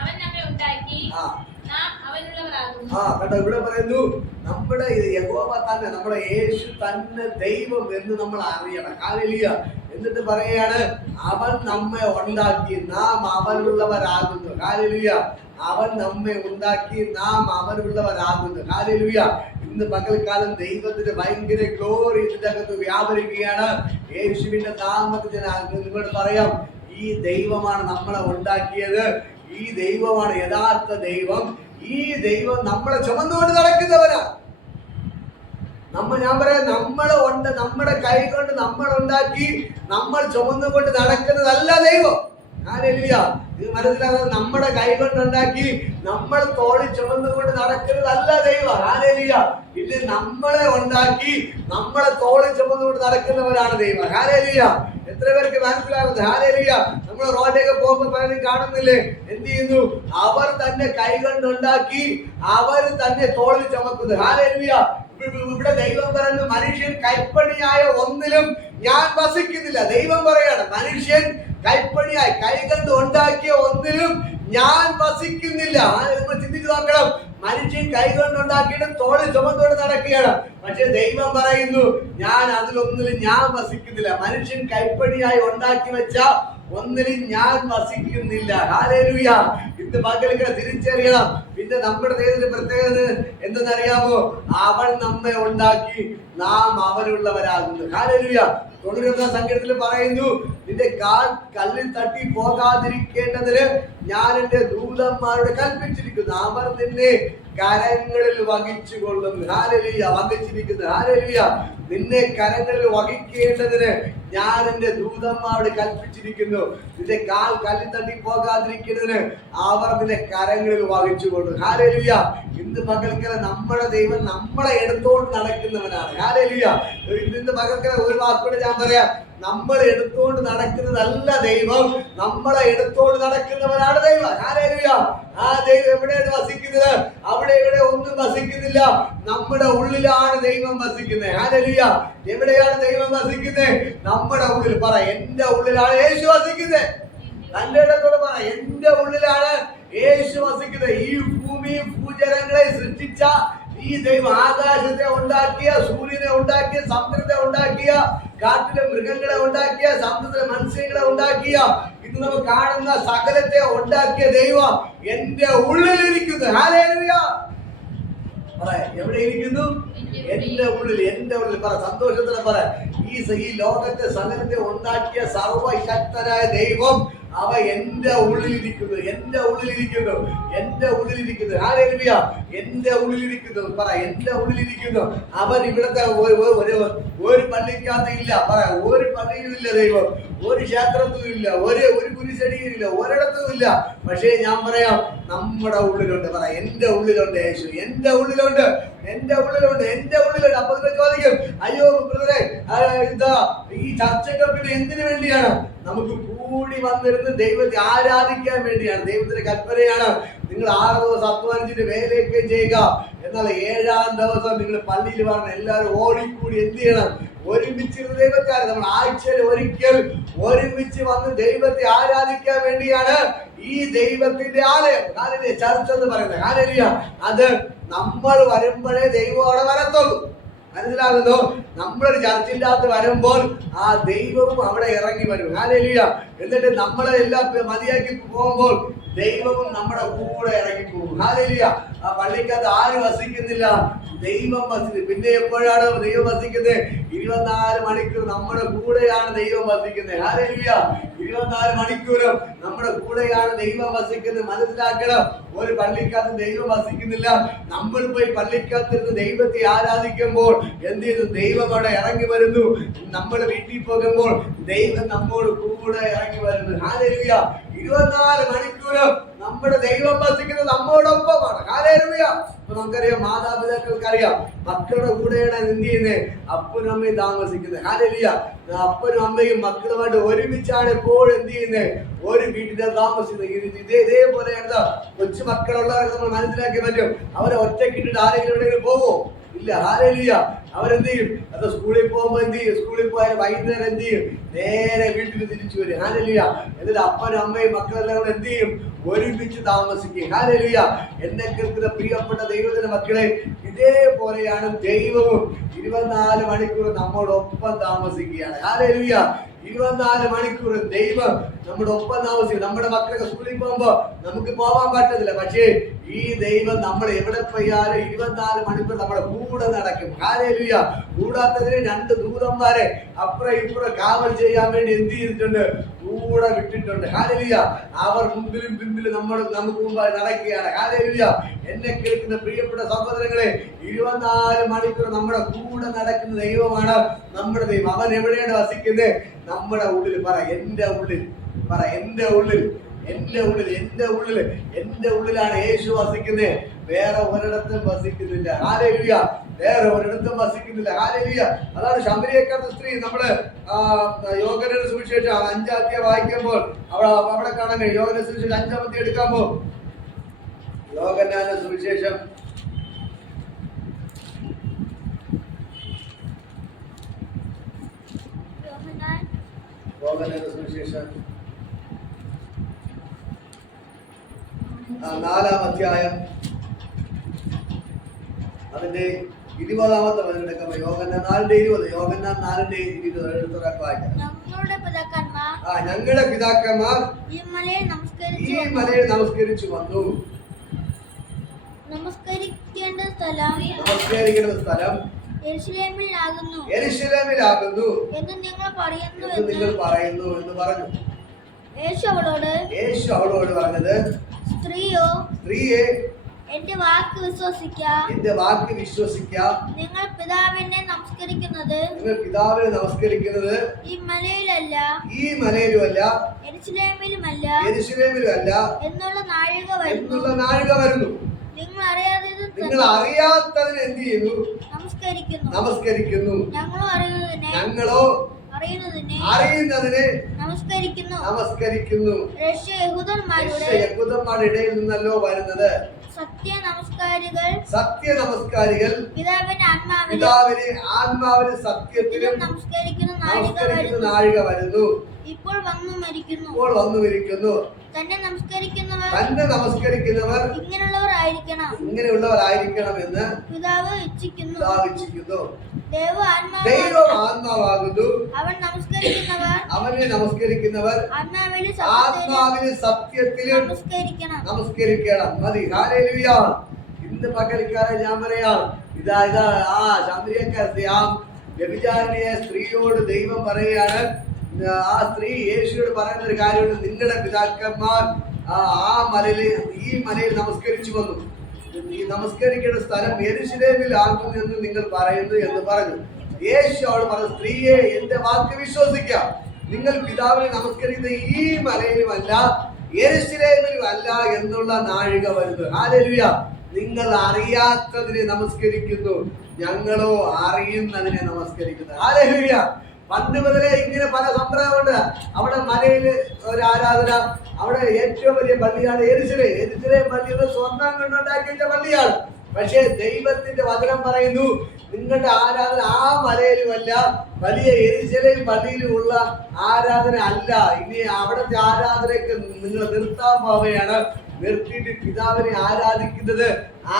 അവൻ നമ്മെ ഉണ്ടാക്കി നാം അവനുള്ളവരാകുന്നു. കേട്ടോ, ഇവിടെ പറയുന്നു നമ്മുടെ യഹോവ തന്നെ, നമ്മുടെ യേശു തന്നെ ദൈവം എന്ന് നമ്മൾ അറിയണം. ഹല്ലേലൂയ. എന്നിട്ട് പറയാണ് അവൻ നമ്മെ ഉണ്ടാക്കി നാം അവനുള്ളവരാകുന്നു. ഹല്ലേലൂയ. അവൻ നമ്മെ ഉണ്ടാക്കി നാം അവനുള്ളവരാകുന്നു. ഹല്ലേലൂയ. ഇന്ന് പകൽക്കാലം ദൈവത്തിന്റെ ഭയങ്കര ഗ്ലോറി ഇതിന്റെ അകത്ത് വ്യാപരിക്കുകയാണ്. യേശുവിന്റെ നാമത്തിൽ ഞാൻ നിങ്ങളോട് പറയാം, ഈ ദൈവമാണ് നമ്മളെ ഉണ്ടാക്കിയത്. ഈ ദൈവമാണ് യഥാർത്ഥ ദൈവം. ഈ ദൈവം നമ്മളെ ചുമന്നുകൊണ്ട് നടക്കുന്നവരാ. ഞാൻ പറയാം, നമ്മുടെ കൈ കൊണ്ട് നമ്മൾ ഉണ്ടാക്കി നമ്മൾ ചുമന്നുകൊണ്ട് നടക്കുന്നതല്ല ദൈവം. ഹല്ലേലൂയ. ഇത് മനസ്സിലാകുന്നത്, നമ്മുടെ കൈ കൊണ്ടുണ്ടാക്കി നമ്മൾ തോളിൽ ചുമന്നുകൊണ്ട് നടക്കുന്നതല്ല ദൈവം. ഹല്ലേലൂയ. ഇത് നമ്മളെ ഉണ്ടാക്കി നമ്മളെ തോളിൽ ചുമന്നുകൊണ്ട് നടക്കുന്നവരാണ് ദൈവം. ഹല്ലേലൂയ. എത്ര പേർക്ക് മനസ്സിലാകുന്നത്? ഹല്ലേലൂയ. നമ്മൾ റോഡിലേക്ക് പോകുമ്പോൾ പലരും കാണുന്നില്ലേ? എന്ത് ചെയ്യുന്നു? അവർ തന്നെ കൈ കൊണ്ടുണ്ടാക്കി അവർ തന്നെ തോളിൽ ചുമക്കുന്നത്. ഹല്ലേലൂയ. ഇവിടെ ദൈവം പറയുന്നു, മനുഷ്യൻ കൈപ്പണിയായ ഒന്നിലും ഞാൻ വസിക്കുന്നില്ല. ദൈവം പറയാണ്, മനുഷ്യൻ കൈപ്പണിയായി കൈ കൊണ്ട് ഉണ്ടാക്കിയ ഒന്നിലും ഞാൻ വസിക്കുന്നില്ല. നമ്മൾ ചിന്തിച്ചു നോക്കണം. മനുഷ്യൻ കൈ കൊണ്ട് ഉണ്ടാക്കിയിട്ട് തോളിൽ ചുമന്നുകൊണ്ട് നടക്കുകയാണ്. പക്ഷെ ദൈവം പറയുന്നു, ഞാൻ അതിലൊന്നിലും ഞാൻ വസിക്കുന്നില്ല. മനുഷ്യൻ കൈപ്പണിയായി ഉണ്ടാക്കി വെച്ച ഒന്നിലും ഞാൻ വസിക്കുന്നില്ല. ഹല്ലേലൂയ. ഇന്ന് പകൽക്കാലം തിരിച്ചറിയണം. പിന്നെ നമ്മുടെ ദൈവത്തിന്റെ പ്രത്യേകത എന്തെന്നറിയാമോ? അവൻ നമ്മെ ഉണ്ടാക്കി നാം അവനുള്ളവരാകുന്നു. ഹല്ലേലൂയ. 91 സംഖ്യത്തിൽ പറയുന്നു, നിന്റെ കാൽ കല്ലിൽ തട്ടി പോകാതിരിക്കേണ്ടതിന് ഞാൻ എന്റെ ദൂതന്മാരോട് കൽപ്പിച്ചിരിക്കുന്നു. അവർ നിന്നെ കരങ്ങളിൽ വഹിച്ചുകൊള്ളും. ഹല്ലേലൂയ. വഹിച്ചിരിക്കുന്നു. ഹല്ലേലൂയ. നിന്നെ കരങ്ങളിൽ വഹിക്കേണ്ടതിന് ഞാൻ എന്റെ ദൂതന്മാരോട് കൽപ്പിച്ചിരിക്കുന്നു. നിന്റെ കാൽ കല്ലിൽ തട്ടി പോകാതിരിക്കുന്നതിന് അവർ നിന്റെ കരങ്ങളിൽ വഹിച്ചുകൊള്ളും. ഹല്ലേലൂയ. ഇന്ന് പകൽക്കാലം നമ്മുടെ ദൈവം നമ്മളെ എടുത്തോണ്ട് നടക്കുന്നവനാണ്. ഹല്ലേലൂയ. ഇന്ന് പകൽക്കാലം ഒരു വാക്കുകൂടെ ഞാൻ പറയാം, നമ്മൾ എടുത്തോണ്ട് നടക്കുന്നതല്ല ദൈവം, നമ്മളെ എടുത്തോണ്ട് നടക്കുന്നവനാണ് ദൈവം. ഹല്ലേലൂയ. ആ ദൈവം എവിടെയാണ് വസിക്കുന്നത്? അവിടെ ഇവിടെ ഒന്നും വസിക്കുന്നില്ല. നമ്മുടെ ഉള്ളിലാണ് ദൈവം വസിക്കുന്നത്. ഹല്ലേലൂയ. എവിടെയാണ് ദൈവം വസിക്കുന്നത്? നമ്മുടെ ഉള്ളിൽ. പറ, എന്റെ ഉള്ളിലാണ് യേശു വസിക്കുന്നത്. തന്റെ ഇടത്തോട് പറ, എന്റെ ഉള്ളിലാണ് യേശു വസിക്കുന്നത്. ഈ ഭൂമിയും ഭൂചരങ്ങളെ സൃഷ്ടിച്ച ഈ ദൈവം, ആകാശത്തെ ഉണ്ടാക്കിയ, സൂര്യനെ ഉണ്ടാക്കിയ, സമുദ്രത്തെ ഉണ്ടാക്കിയ, കാട്ടിലെ മൃഗങ്ങളെ ഉണ്ടാക്കിയ, സമുദ്രത്തിലെ മത്സ്യങ്ങളെ ഉണ്ടാക്കിയ, ഇന്ന് നമുക്ക് കാണുന്ന സകലത്തെ ഉണ്ടാക്കിയ ദൈവം എന്റെ ഉള്ളിലിരിക്കുന്നു. ഹല്ലേലൂയ. പറ, എവിടെ ഇരിക്കുന്നു? എന്റെ ഉള്ളിൽ, എന്റെ ഉള്ളിൽ. പറ, സന്തോഷത്തോടെ പറ. ഈ ലോകത്തെ സകലത്തെ ഉണ്ടാക്കിയ സർവശക്തനായ ദൈവം അവ എന്റെ ഉള്ളിലിരിക്കുന്നു, എന്റെ ഉള്ളിലിരിക്കുന്നു, എന്റെ ഉള്ളിലിരിക്കുന്നു. ഹല്ലേലൂയ. എന്റെ ഉള്ളിലിരിക്കുന്നു. പറ, എന്റെ ഉള്ളിലിരിക്കുന്നു. അവൻ ഇവിടുത്തെ ഒരു പള്ളിക്കകത്ത് ഇല്ല. പറ, ഒരു പള്ളിയും ഇല്ല ദൈവം, ഒരു ക്ഷേത്രത്തിലും ഇല്ല, ഒരു കുരിശടിയും ഇല്ല, ഒരിടത്തും ഇല്ല. പക്ഷേ ഞാൻ പറയാം, നമ്മുടെ ഉള്ളിലുണ്ട്. പറ, എന്റെ ഉള്ളിലുണ്ട് യേശു, എന്റെ ഉള്ളിലുണ്ട്, എന്റെ ഉള്ളിലുണ്ട്, എന്റെ ഉള്ളിലുണ്ട്. അപ്പൊ നിങ്ങൾ ചോദിക്കും, അയ്യോ ബ്രദറെ, ഇതാ ഈ ചർച്ചകൾ പിന്നെ എന്തിനു വേണ്ടിയാണ്? നമുക്ക് കൂടി വന്നിരുന്ന് ദൈവത്തെ ആരാധിക്കാൻ വേണ്ടിയാണ്. ദൈവത്തിന്റെ കൽപ്പനയാണ്, നിങ്ങൾ 6 ദിവസം അധ്വാനിച്ചിട്ട് വേലയൊക്കെ ചെയ്യുക, എന്നാൽ 7-ാം ദിവസം നിങ്ങൾ പള്ളിയിൽ വരണം. എല്ലാവരും ഓടിക്കൂടി എന്ത് ചെയ്യണം? ഒരുമിച്ചിരുന്ന് ദൈവത്തെ, നമ്മൾ ആഴ്ചയിൽ ഒരിക്കൽ ഒരുമിച്ച് വന്ന് ദൈവത്തെ ആരാധിക്കാൻ വേണ്ടിയാണ് ഈ ദൈവത്തിന്റെ ആലയം, ചർച്ച എന്ന് പറയുന്നത്. ഹല്ലേലൂയ. അത് നമ്മൾ വരുമ്പോഴേ ദൈവം അവിടെ വരത്തുള്ളൂ. മനസ്സിലാകുന്നു? നമ്മളൊരു ചർച്ചിന്റെ അകത്ത് വരുമ്പോൾ ആ ദൈവവും അവിടെ ഇറങ്ങി വരും. ഹല്ലേലൂയ. എന്നിട്ട് നമ്മളെ എല്ലാം മതിയാക്കി പോകുമ്പോൾ ദൈവവും നമ്മുടെ കൂടെ ഇറങ്ങി പോകും. ഹല്ലേലൂയ. ആ പള്ളിക്കകത്ത് ആരും വസിക്കുന്നില്ല, ദൈവം വസിക്കുന്നത്. പിന്നെ എപ്പോഴാണ് ദൈവം വസിക്കുന്നത്? 24 മണിക്കൂർ നമ്മുടെ കൂടെയാണ് ദൈവം വസിക്കുന്നത്. ഹല്ലേലൂയ. 24 മണിക്കൂറും നമ്മുടെ കൂടെയാണ് ദൈവം വസിക്കുന്നത്. മനസ്സിലാക്കണം, ഒരു പള്ളിക്കകത്ത് ദൈവം വസിക്കുന്നില്ല. നമ്മൾ പോയി പള്ളിക്കകത്തിരുന്ന് ദൈവത്തെ ആരാധിക്കുമ്പോൾ എന്ത് ചെയ്യുന്നു? ദൈവം അവിടെ ഇറങ്ങി വരുന്നു. നമ്മൾ വീട്ടിൽ പോകുമ്പോൾ ദൈവം നമ്മോട് കൂടെ ഇറങ്ങി വരുന്നു. ഹല്ലേലൂയ. 24 മണിക്കൂറും നമ്മുടെ ദൈവം വസിക്കുന്നത് നമ്മോടൊപ്പമാണ്. ഹല്ലേലൂയ. അപ്പൊ നമുക്കറിയാം, മാതാപിതാക്കൾക്കറിയാം, മക്കളുടെ കൂടെയാണ് എന്ത് ചെയ്യുന്നത്? അപ്പനും അമ്മയും താമസിക്കുന്നത്. ഹല്ലേലൂയ. അപ്പനും അമ്മയും മക്കളുമായിട്ട് ഒരുമിച്ചാണ് എപ്പോഴും എന്ത് ചെയ്യുന്നത്? ഒരു വീട്ടിൽ താമസിക്കുന്നത്. ഇതേപോലെയാണ് കൊച്ചു മക്കളുള്ളവർക്ക് നമ്മൾ മനസ്സിലാക്കി പറ്റും. അവരെ ഒറ്റക്കിട്ടിട്ട് ആരെങ്കിലും എവിടെയെങ്കിലും പോവോ? ഇല്ല. ഹല്ലേലൂയ. അവരെന്ത് ചെയ്യും? അത് സ്കൂളിൽ പോകുമ്പോൾ എന്ത് ചെയ്യും? സ്കൂളിൽ പോയാൽ വൈകുന്നേരം എന്ത് ചെയ്യും? നേരെ വീട്ടിൽ തിരിച്ചു വരും. ഹല്ലേലൂയ. എന്നിട്ട് അപ്പനും അമ്മയും മക്കളെല്ലാം കൂടെ എന്ത് ചെയ്യും? ഒരുമിച്ച് താമസിക്കും. ഹല്ലേലൂയ. എന്നെ കേൾക്കുന്ന പ്രിയപ്പെട്ട ദൈവത്തിന്റെ മക്കളെ, ഇതേപോലെയാണ് ദൈവവും 24 മണിക്കൂർ നമ്മോടൊപ്പം താമസിക്കുകയാണ്. ഹല്ലേലൂയ. 24 മണിക്കൂർ ദൈവം നമ്മുടെ ഒപ്പം താമസിക്കും. നമ്മുടെ മക്കളൊക്കെ സ്കൂളിൽ പോകുമ്പോ നമുക്ക് പോവാൻ പറ്റത്തില്ല, പക്ഷേ ഈ ദൈവം നമ്മൾ എവിടെ പോയാലും 24 മണിക്കൂർ നമ്മുടെ കൂടെ നടക്കും. ഹല്ലേലൂയ. കൂടാത്തതിന് 2 ദൂതന്മാരെ അപ്പുറം ഇപ്പുറം കാവൽ ചെയ്യാൻ വേണ്ടി എന്ത് ചെയ്തിട്ടുണ്ട്? കൂടെ വിട്ടിട്ടുണ്ട്. ഹല്ലേലൂയ. അവർ മുമ്പിലും പിമ്പിലും നമുക്ക് മുമ്പായി നടക്കുകയാണ്. ഹല്ലേലൂയ. എന്നെ കേൾക്കുന്ന പ്രിയപ്പെട്ട സഹോദരങ്ങളെ, 24 മണിക്കൂർ നമ്മുടെ കൂടെ നടക്കുന്ന ദൈവമാണ് നമ്മുടെ ദൈവം. അവൻ എവിടെയാണ് വസിക്കുന്നത്? നമ്മുടെ ഉള്ളിൽ. പറ, എന്റെ ഉള്ളിൽ. പറ, എന്റെ ഉള്ളിൽ, എന്റെ ഉള്ളിൽ, എന്റെ ഉള്ളിൽ, എന്റെ ഉള്ളിലാണ് യേശു വസിക്കുന്നത്. വേറെ ഒരിടത്തും വസിക്കുന്നില്ല. ഹല്ലേലൂയ. വേറെ ഒരിടത്തും വസിക്കുന്നില്ല. ഹല്ലേലൂയ. അതാണ് ശമരിയക്കാരത്തെ സ്ത്രീ. നമ്മള് യോഹന്നാന്റെ സുവിശേഷം 5-ാം അധ്യായം വായിക്കുമ്പോൾ അവിടെ കാണാൻ കഴിയും. യോഹന്നാന്റെ സുവിശേഷം 5-ാം അധ്യായം എടുക്കുമ്പോൾ, യോഹന്നാന്റെ സുവിശേഷം സുവിശേഷം 4-ാം അധ്യായം അതിന്റെ 20-ാമത്തെ വചനം എടുക്കുമ്പോൾ, യോഹന്നാൻ 4:20. യോഹന്നാൻ 4:20 എടുത്തൊരാൾക്ക് വായിക്കാം. ഞങ്ങളുടെ പിതാക്കന്മാർ ഈ മലയിൽ നമസ്കരിച്ചു വന്നു. നമസ്കരിക്കേണ്ട സ്ഥലം യെരൂശലേമിലാകുന്നു എന്ന് നിങ്ങൾ പറയുന്നു എന്ന് പറഞ്ഞു. യേശു അവളോട് പറഞ്ഞത്, സ്ത്രീയെ എന്റെ വാക്ക് വിശ്വസിക്ക. നിങ്ങൾ പിതാവിനെ നമസ്കരിക്കുന്നത് ഈ മലയിലുമല്ല യെരൂശലേമിലുമല്ല എന്നുള്ള നാഴിക വരുന്നു. നിങ്ങൾ അറിയാത്തതിന് എന്ത് ചെയ്യുന്നു? നമസ്കരിക്കുന്നു. ഞങ്ങളോ അറിയുന്നതിനെ നമസ്കരിക്കുന്നു. യഹൂദന്മാരുടെ ഇടയിൽ നിന്നല്ലോ വരുന്നത്. സത്യനമസ്കാരികൾ പിതാവിനെ ആത്മാവിന് സത്യത്തിലും നമസ്കരിക്കുന്ന നാഴിക വരുന്നു. ഇപ്പോൾ വന്നു മരിക്കുന്നു. തന്നെ നമസ്കരിക്കുന്നവർ ഇങ്ങനെയുള്ളവരായിരിക്കണം എന്ന് പിതാവ് ഇച്ഛിക്കുന്നു. ദൈവം ആത്മാവാകുന്നു. അവനെ നമസ്കരിക്കുന്നവർ ആത്മാവിലും സത്യത്തിലും നമസ്കരിക്കണം. മതി. ഹല്ലേലൂയ. ഇന്ന് പകൽക്കാലം ഞാൻ പറയാം, ഇതാ ശാന്തിയക്കാരത്തെ ആ വ്യഭിചാരിണിയെ സ്ത്രീയോട് ദൈവം പറയുകയാണ്. ആ സ്ത്രീ യേശുവോട് പറയുന്ന ഒരു കാര്യമുണ്ട്. നിങ്ങളുടെ പിതാക്കന്മാർ ആ മലയിൽ ഈ മലയിൽ നമസ്കരിച്ചു വന്നു. ഈ നമസ്കരിക്കേണ്ട സ്ഥലം യെരൂശലേമിൽ ആകുന്നു എന്ന് നിങ്ങൾ പറയുന്നു എന്ന് പറഞ്ഞു. യേശു അവൾ പറഞ്ഞു, സ്ത്രീയെ എന്റെ വാക്ക് വിശ്വസിക്കാം. നിങ്ങൾ പിതാവിനെ നമസ്കരിക്കുന്ന ഈ മലയിലുമല്ല യെരൂശലേമിലും അല്ല എന്നുള്ള നാഴിക വരുന്നു. ഹല്ലേലൂയ. നിങ്ങൾ അറിയാത്തതിനെ നമസ്കരിക്കുന്നു, ഞങ്ങളോ അറിയുന്നതിനെ നമസ്കരിക്കുന്നു. ഹല്ലേലൂയ. പണ്ട് മുതലേ ഇങ്ങനെ പല സമ്പ്രദായമുണ്ട്. അവിടെ മലയിൽ ഒരു ആരാധന, അവിടെ ഏറ്റവും വലിയ പള്ളിയാണ് യെരൂശലേം. യെരൂശലേം പള്ളിയുടെ സ്വർണ്ണം കൊണ്ടുണ്ടാക്കിയ പള്ളിയാണ്. പക്ഷേ ദൈവത്തിന്റെ വചനം പറയുന്നു, നിങ്ങളുടെ ആരാധന ആ മലയിലുമല്ല, വലിയ യെരൂശലേം പള്ളിയിലുമുള്ള ആരാധന അല്ല. ഇനി അവിടുത്തെ ആരാധനയ്ക്ക് നിങ്ങൾ നിർത്താൻ പോവുകയാണ്. നിർത്തിയിട്ട് പിതാവിനെ ആരാധിക്കുന്നത്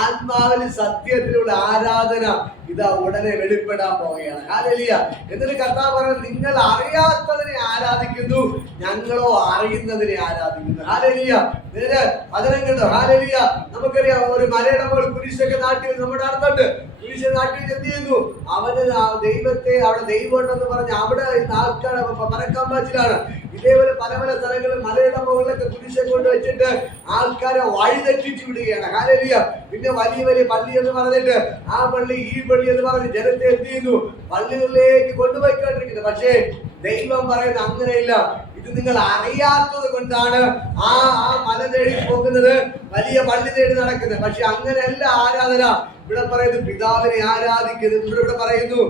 ആത്മാവിന് സത്യത്തിലുള്ള ആരാധന ഇതാ ഉടനെ വെളിപ്പെടാൻ പോവുകയാണ്. ഹല്ലേലൂയ. എന്നിട്ട് കർത്താവ് പറയുന്നത്, നിങ്ങൾ അറിയാത്തതിനെ ആരാധിക്കുന്നു, ഞങ്ങളോ അറിയുന്നതിനെ ആരാധിക്കുന്നു. ഹല്ലേലൂയ. നേരെ വചനം കണ്ടോ? ഹല്ലേലൂയ. നമുക്കറിയാം, ഒരു മലയുടെ മുകളിൽ കുരിശൊക്കെ നാട്ടി നമ്മുടെ അടുത്തുണ്ട്. കുരിശ് നാട്ടി എന്ത് ചെയ്യുന്നു? അവന് ദൈവത്തെ അവിടെ ദൈവം ഉണ്ടെന്ന് പറഞ്ഞ് അവിടെ ആൾക്കാർ പരക്കാൻ പാച്ചിലാണ്. ഇതേപോലെ പല പല സ്ഥലങ്ങളിൽ മലയുടെ മുകളിലൊക്കെ കുരിശെ കൊണ്ട് വെച്ചിട്ട് ആൾക്കാരെ വഴിതെറ്റിച്ചു വിടുകയാണ്. ഹല്ലേലൂയ. പിന്നെ വലിയ വലിയ പള്ളി എന്ന് പറഞ്ഞിട്ട് ആ പള്ളി ഈ പള്ളി എന്ന് പറഞ്ഞ് ജനത്തെ എന്ത് ചെയ്യുന്നു? പള്ളികളിലേക്ക് കൊണ്ടുപോയിക്കൊണ്ടിരിക്കുന്നത്. പക്ഷേ ദൈവം പറയുന്നത് അങ്ങനെയില്ല. ഇത് നിങ്ങൾ അറിയാത്തത് കൊണ്ടാണ് ആ മല തേടി പോകുന്നത്, വലിയ പള്ളി തേടി നടക്കുന്നത്. പക്ഷെ അങ്ങനെയല്ല ആരാധന. ഇവിടെ പറയുന്നത് പിതാവിനെ ആരാധിക്കുന്നത്. ഇവിടെ പറയുന്നു